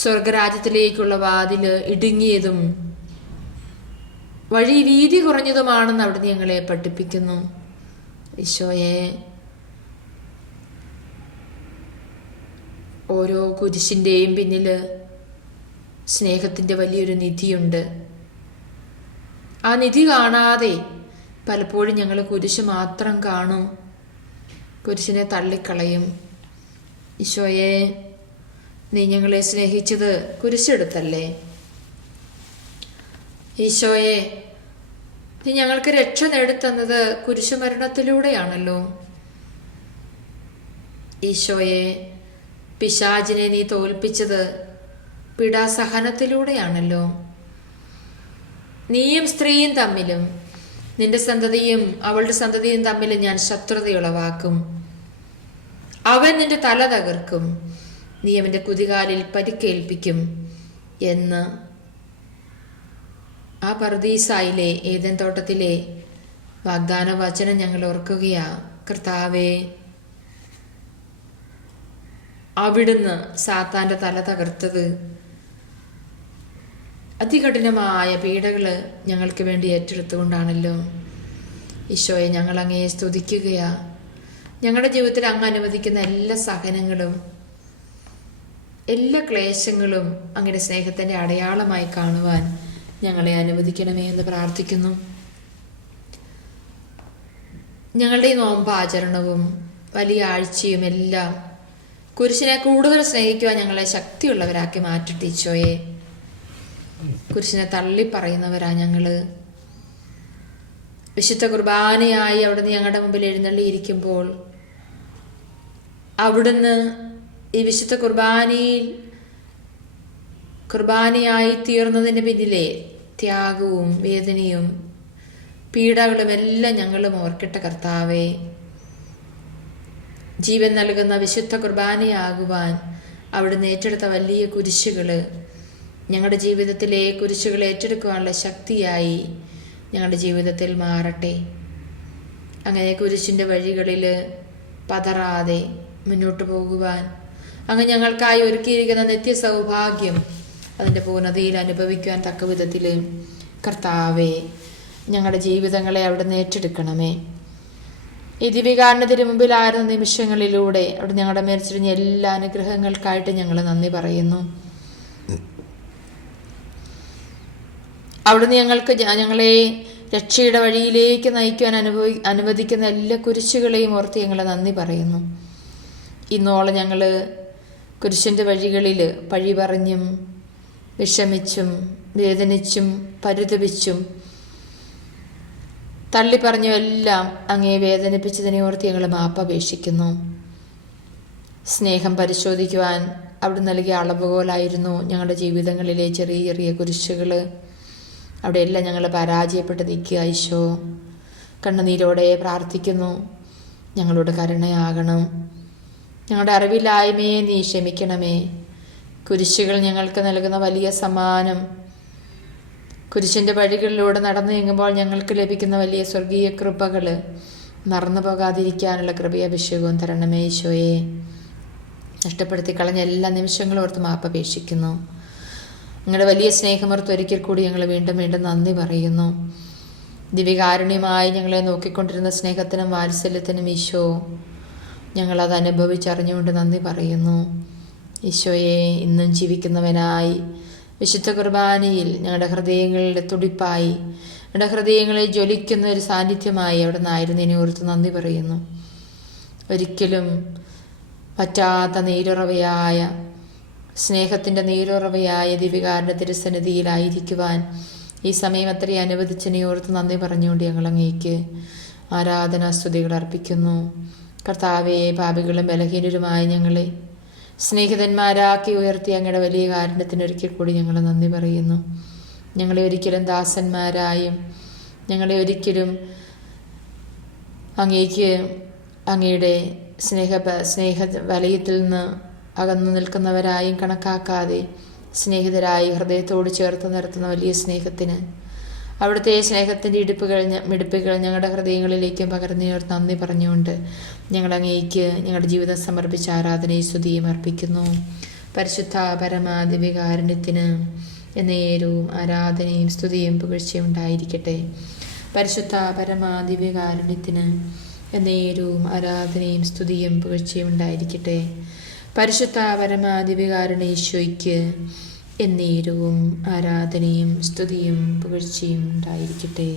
സ്വർഗരാജ്യത്തിലേക്കുള്ള വാതില് ഇടുങ്ങിയതും വഴി വീതി കുറഞ്ഞതുമാണെന്ന് അവിടുന്ന് ഞങ്ങളെ പഠിപ്പിക്കുന്നു. ഈശോയെ, ഓരോ കുരിശിൻ്റെയും പിന്നില് സ്നേഹത്തിൻ്റെ വലിയൊരു നിധിയുണ്ട്. ആ നിധി കാണാതെ പലപ്പോഴും ഞങ്ങൾ കുരിശ് മാത്രം കാണും, കുരിശിനെ തള്ളിക്കളയും. ഈശോയെ, നീ ഞങ്ങളെ സ്നേഹിച്ചത് കുരിശെടുത്തല്ലേ? ഈശോയെ, നീ ഞങ്ങൾക്ക് രക്ഷ നേടിത്തന്നത് കുരിശുമരണത്തിലൂടെയാണല്ലോ. ഈശോയെ, പിശാചിനെ നീ തോൽപ്പിച്ചത് പീഡാസഹനത്തിലൂടെയാണല്ലോ. നീയും സ്ത്രീയും തമ്മിലും നിന്റെ സന്തതിയും അവളുടെ സന്തതിയും തമ്മിലും ഞാൻ ശത്രുതയുളവാക്കും. അവൻ നിന്റെ തല തകർക്കും, നീ അവൻ്റെ കുതികാലിൽ പരിക്കേൽപ്പിക്കും എന്ന് ആ പർദീസായിലെ ഏദൻ തോട്ടത്തിലെ വാഗ്ദാന വചനം ഞങ്ങൾ ഓർക്കുകയാ. കർത്താവേ, അവിടുന്ന് സാത്താൻ്റെ തല തകർത്തത് അതികഠിനമായ പീഡകള് ഞങ്ങൾക്ക് വേണ്ടി ഏറ്റെടുത്തുകൊണ്ടാണല്ലോ. ഈശോയെ, ഞങ്ങൾ അങ്ങയെ സ്തുതിക്കുകയാ. ഞങ്ങളുടെ ജീവിതത്തിൽ അങ്ങ് അനുവദിക്കുന്ന എല്ലാ സഹനങ്ങളും എല്ലാ ക്ലേശങ്ങളും അങ്ങയുടെ സ്നേഹത്തിൻ്റെ അടയാളമായി കാണുവാൻ ഞങ്ങളെ അനുവദിക്കണമേ എന്ന് പ്രാർത്ഥിക്കുന്നു. ഞങ്ങളുടെ ഈ നോമ്പാചരണവും വലിയ ആഴ്ചയും എല്ലാം കുരിശിനെ കൂടുതൽ സ്നേഹിക്കുവാൻ ഞങ്ങളെ ശക്തിയുള്ളവരാക്കി മാറ്റട്ടെ ഈശോയെ. കുരിശിനെ തള്ളിപ്പറയുന്നവരാ ഞങ്ങള്. വിശുദ്ധ കുർബാനയായി അവിടുന്ന് ഞങ്ങളുടെ മുമ്പിൽ എഴുന്നള്ളിയിരിക്കുമ്പോൾ അവിടുന്ന് ഈ വിശുദ്ധ കുർബാനയായി തീർന്നതിന് പിന്നിലെ ത്യാഗവും വേദനയും പീഡകളും എല്ലാം ഞങ്ങളും ഓർക്കട്ടെ കർത്താവേ. ജീവൻ നൽകുന്ന വിശുദ്ധ കുർബാനയാകുവാൻ അവിടുന്ന് ഏറ്റെടുത്ത വലിയ കുരിശുകള് ഞങ്ങളുടെ ജീവിതത്തിലെ കുരിശുകൾ ഏറ്റെടുക്കുവാനുള്ള ശക്തിയായി ഞങ്ങളുടെ ജീവിതത്തിൽ മാറട്ടെ. അങ്ങനെ കുരിശിൻ്റെ വഴികളിൽ പതറാതെ മുന്നോട്ട് പോകുവാൻ അങ്ങ് ഞങ്ങൾക്കായി ഒരുക്കിയിരിക്കുന്ന നിത്യ സൗഭാഗ്യം അതിൻ്റെ പൂർണ്ണതയിൽ അനുഭവിക്കുവാൻ തക്ക വിധത്തിൽ കർത്താവേ, ഞങ്ങളുടെ ജീവിതങ്ങളെ അവിടുന്ന് ഏറ്റെടുക്കണമേ. ഈ ദിവികാരണത്തിന് മുമ്പിലായിരുന്ന നിമിഷങ്ങളിലൂടെ അവിടെ ഞങ്ങളുടെ മേൽച്ചിരിഞ്ഞ എല്ലാ അനുഗ്രഹങ്ങൾക്കായിട്ട് ഞങ്ങൾ നന്ദി പറയുന്നു. അവിടുന്ന് ഞങ്ങളെ രക്ഷയുടെ വഴിയിലേക്ക് നയിക്കുവാൻ അനുവദിക്കുന്ന എല്ലാ കുരിശുകളെയും ഓർത്ത് ഞങ്ങൾ നന്ദി പറയുന്നു. ഇന്നോളം ഞങ്ങൾ കുരിശിൻ്റെ വഴികളിൽ പഴി പറഞ്ഞും വിഷമിച്ചും വേദനിച്ചും പരിതപിച്ചും തള്ളിപ്പറഞ്ഞും എല്ലാം അങ്ങേ വേദനിപ്പിച്ചതിനെ ഓർത്ത് ഞങ്ങൾ മാപ്പപേക്ഷിക്കുന്നു. സ്നേഹം പരിശോധിക്കുവാൻ അവിടെ നൽകിയ അളവുകോലായിരുന്നു ഞങ്ങളുടെ ജീവിതങ്ങളിലെ ചെറിയ ചെറിയ കുരിശുകൾ. അവിടെയെല്ലാം ഞങ്ങൾ പരാജയപ്പെട്ട് നിൽക്കുക. ഈശോ, കണ്ണുനീരോടെ പ്രാർത്ഥിക്കുന്നു, ഞങ്ങളോട് കരുണയാകണം. ഞങ്ങളുടെ അറിവില്ലായ്മയെ നീ ക്ഷമിക്കണമേ. കുരിശുകൾ ഞങ്ങൾക്ക് നൽകുന്ന വലിയ സമ്മാനം, കുരിശിൻ്റെ വഴികളിലൂടെ നടന്നു നീങ്ങുമ്പോൾ ഞങ്ങൾക്ക് ലഭിക്കുന്ന വലിയ സ്വർഗീയ കൃപകൾ മറന്നു പോകാതിരിക്കാനുള്ള കൃപയാഭിഷേകവും തരണമേ ഈശോയെ. നഷ്ടപ്പെടുത്തി കളഞ്ഞ എല്ലാ നിമിഷങ്ങളും ഓർത്ത് മാപ്പപേക്ഷിക്കുന്നു. നിങ്ങളുടെ വലിയ സ്നേഹമോർത്ത് ഒരിക്കൽ കൂടി ഞങ്ങൾ വീണ്ടും വീണ്ടും നന്ദി പറയുന്നു. ദിവ്യകാരുണ്യമായി ഞങ്ങളെ നോക്കിക്കൊണ്ടിരുന്ന സ്നേഹത്തിനും വാത്സല്യത്തിനും ഈശോ, ഞങ്ങളത് അനുഭവിച്ചറിഞ്ഞുകൊണ്ട് നന്ദി പറയുന്നു. ഈശോയെ, ഇന്നും ജീവിക്കുന്നവനായി വിശുദ്ധ കുർബാനയിൽ ഞങ്ങളുടെ ഹൃദയങ്ങളുടെ തുടിപ്പായി, ഞങ്ങളുടെ ഹൃദയങ്ങളിൽ ജ്വലിക്കുന്ന ഒരു സാന്നിധ്യമായി അവിടെ നിന്നായിരുന്നതിനെ ഓർത്ത് നന്ദി പറയുന്നു. ഒരിക്കലും പറ്റാത്ത നീരുറവയായ, സ്നേഹത്തിൻ്റെ നീരുറവയായ ദിവ്യകാരുണ്യ തിരുസന്നിധിയിലായിരിക്കുവാൻ ഈ സമയം അത്രയും അനുവദിച്ചതിനെ ഓർത്ത് നന്ദി പറഞ്ഞുകൊണ്ട് ഞങ്ങൾ അങ്ങേക്ക് ആരാധനാസ്തുതികൾ അർപ്പിക്കുന്നു. കർത്താവേ, പാപികളും ബലഹീനരുമായ ഞങ്ങളെ സ്നേഹിതന്മാരാക്കി ഉയർത്തി അങ്ങയുടെ വലിയ കാരുണ്യത്തിന് ഒരിക്കൽ കൂടി ഞങ്ങൾ നന്ദി പറയുന്നു. ഞങ്ങളെ ഒരിക്കലും ദാസന്മാരായും, ഞങ്ങളെ ഒരിക്കലും അങ്ങേക്ക് അങ്ങയുടെ സ്നേഹ വലയത്തിൽ നിന്ന് അകന്നു നിൽക്കുന്നവരായും കണക്കാക്കാതെ സ്നേഹിതരായി ഹൃദയത്തോട് ചേർത്ത് നിർത്തുന്ന വലിയ സ്നേഹത്തിന്, അവിടുത്തെ സ്നേഹത്തിൻ്റെ മിടിപ്പുകൾ ഞങ്ങളുടെ ഹൃദയങ്ങളിലേക്കും പകർന്നുയർത്ത് നന്ദി പറഞ്ഞുകൊണ്ട് ഞങ്ങൾ അങ്ങേക്ക് ഞങ്ങളുടെ ജീവിതം സമർപ്പിച്ച ആരാധനയും സ്തുതിയും അർപ്പിക്കുന്നു. പരിശുദ്ധ പരമാദിവ്യകാരുണ്യത്തിന് എന്നേരവും ആരാധനയും സ്തുതിയും പുകഴ്ചയും ഉണ്ടായിരിക്കട്ടെ. പരിശുദ്ധ പരമാദിവ്യകാരുണ്യത്തിന് എന്നേരവും ആരാധനയും സ്തുതിയും പുകഴ്ചയും ഉണ്ടായിരിക്കട്ടെ. പരിശുദ്ധ പരമാദിവ്യകാരുണ്യ ഈശോയ്ക്ക് എന്നേരവും ആരാധനയും സ്തുതിയും പുകഴ്ചയും ഉണ്ടായിരിക്കട്ടെ.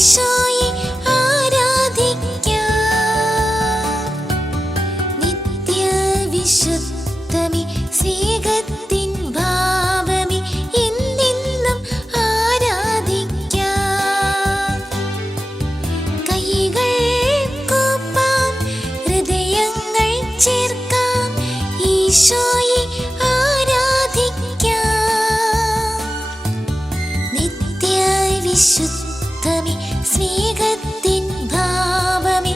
ഈശോയെ ആരാധിക്കാം. നിത്യവിശുദ്ധമേ സ്നേഹത്തിൻ ഭാവമേ എന്നെന്നും ആരാധിക്കാം. കൈകൾ കൂപ്പാം, ഹൃദയങ്ങൾ ചേർക്കാം, ഈശോയെ ആരാധിക്കാം. നിത്യവിശുദ്ധമേ സ്നേഹത്തിൻ ഭാവമേ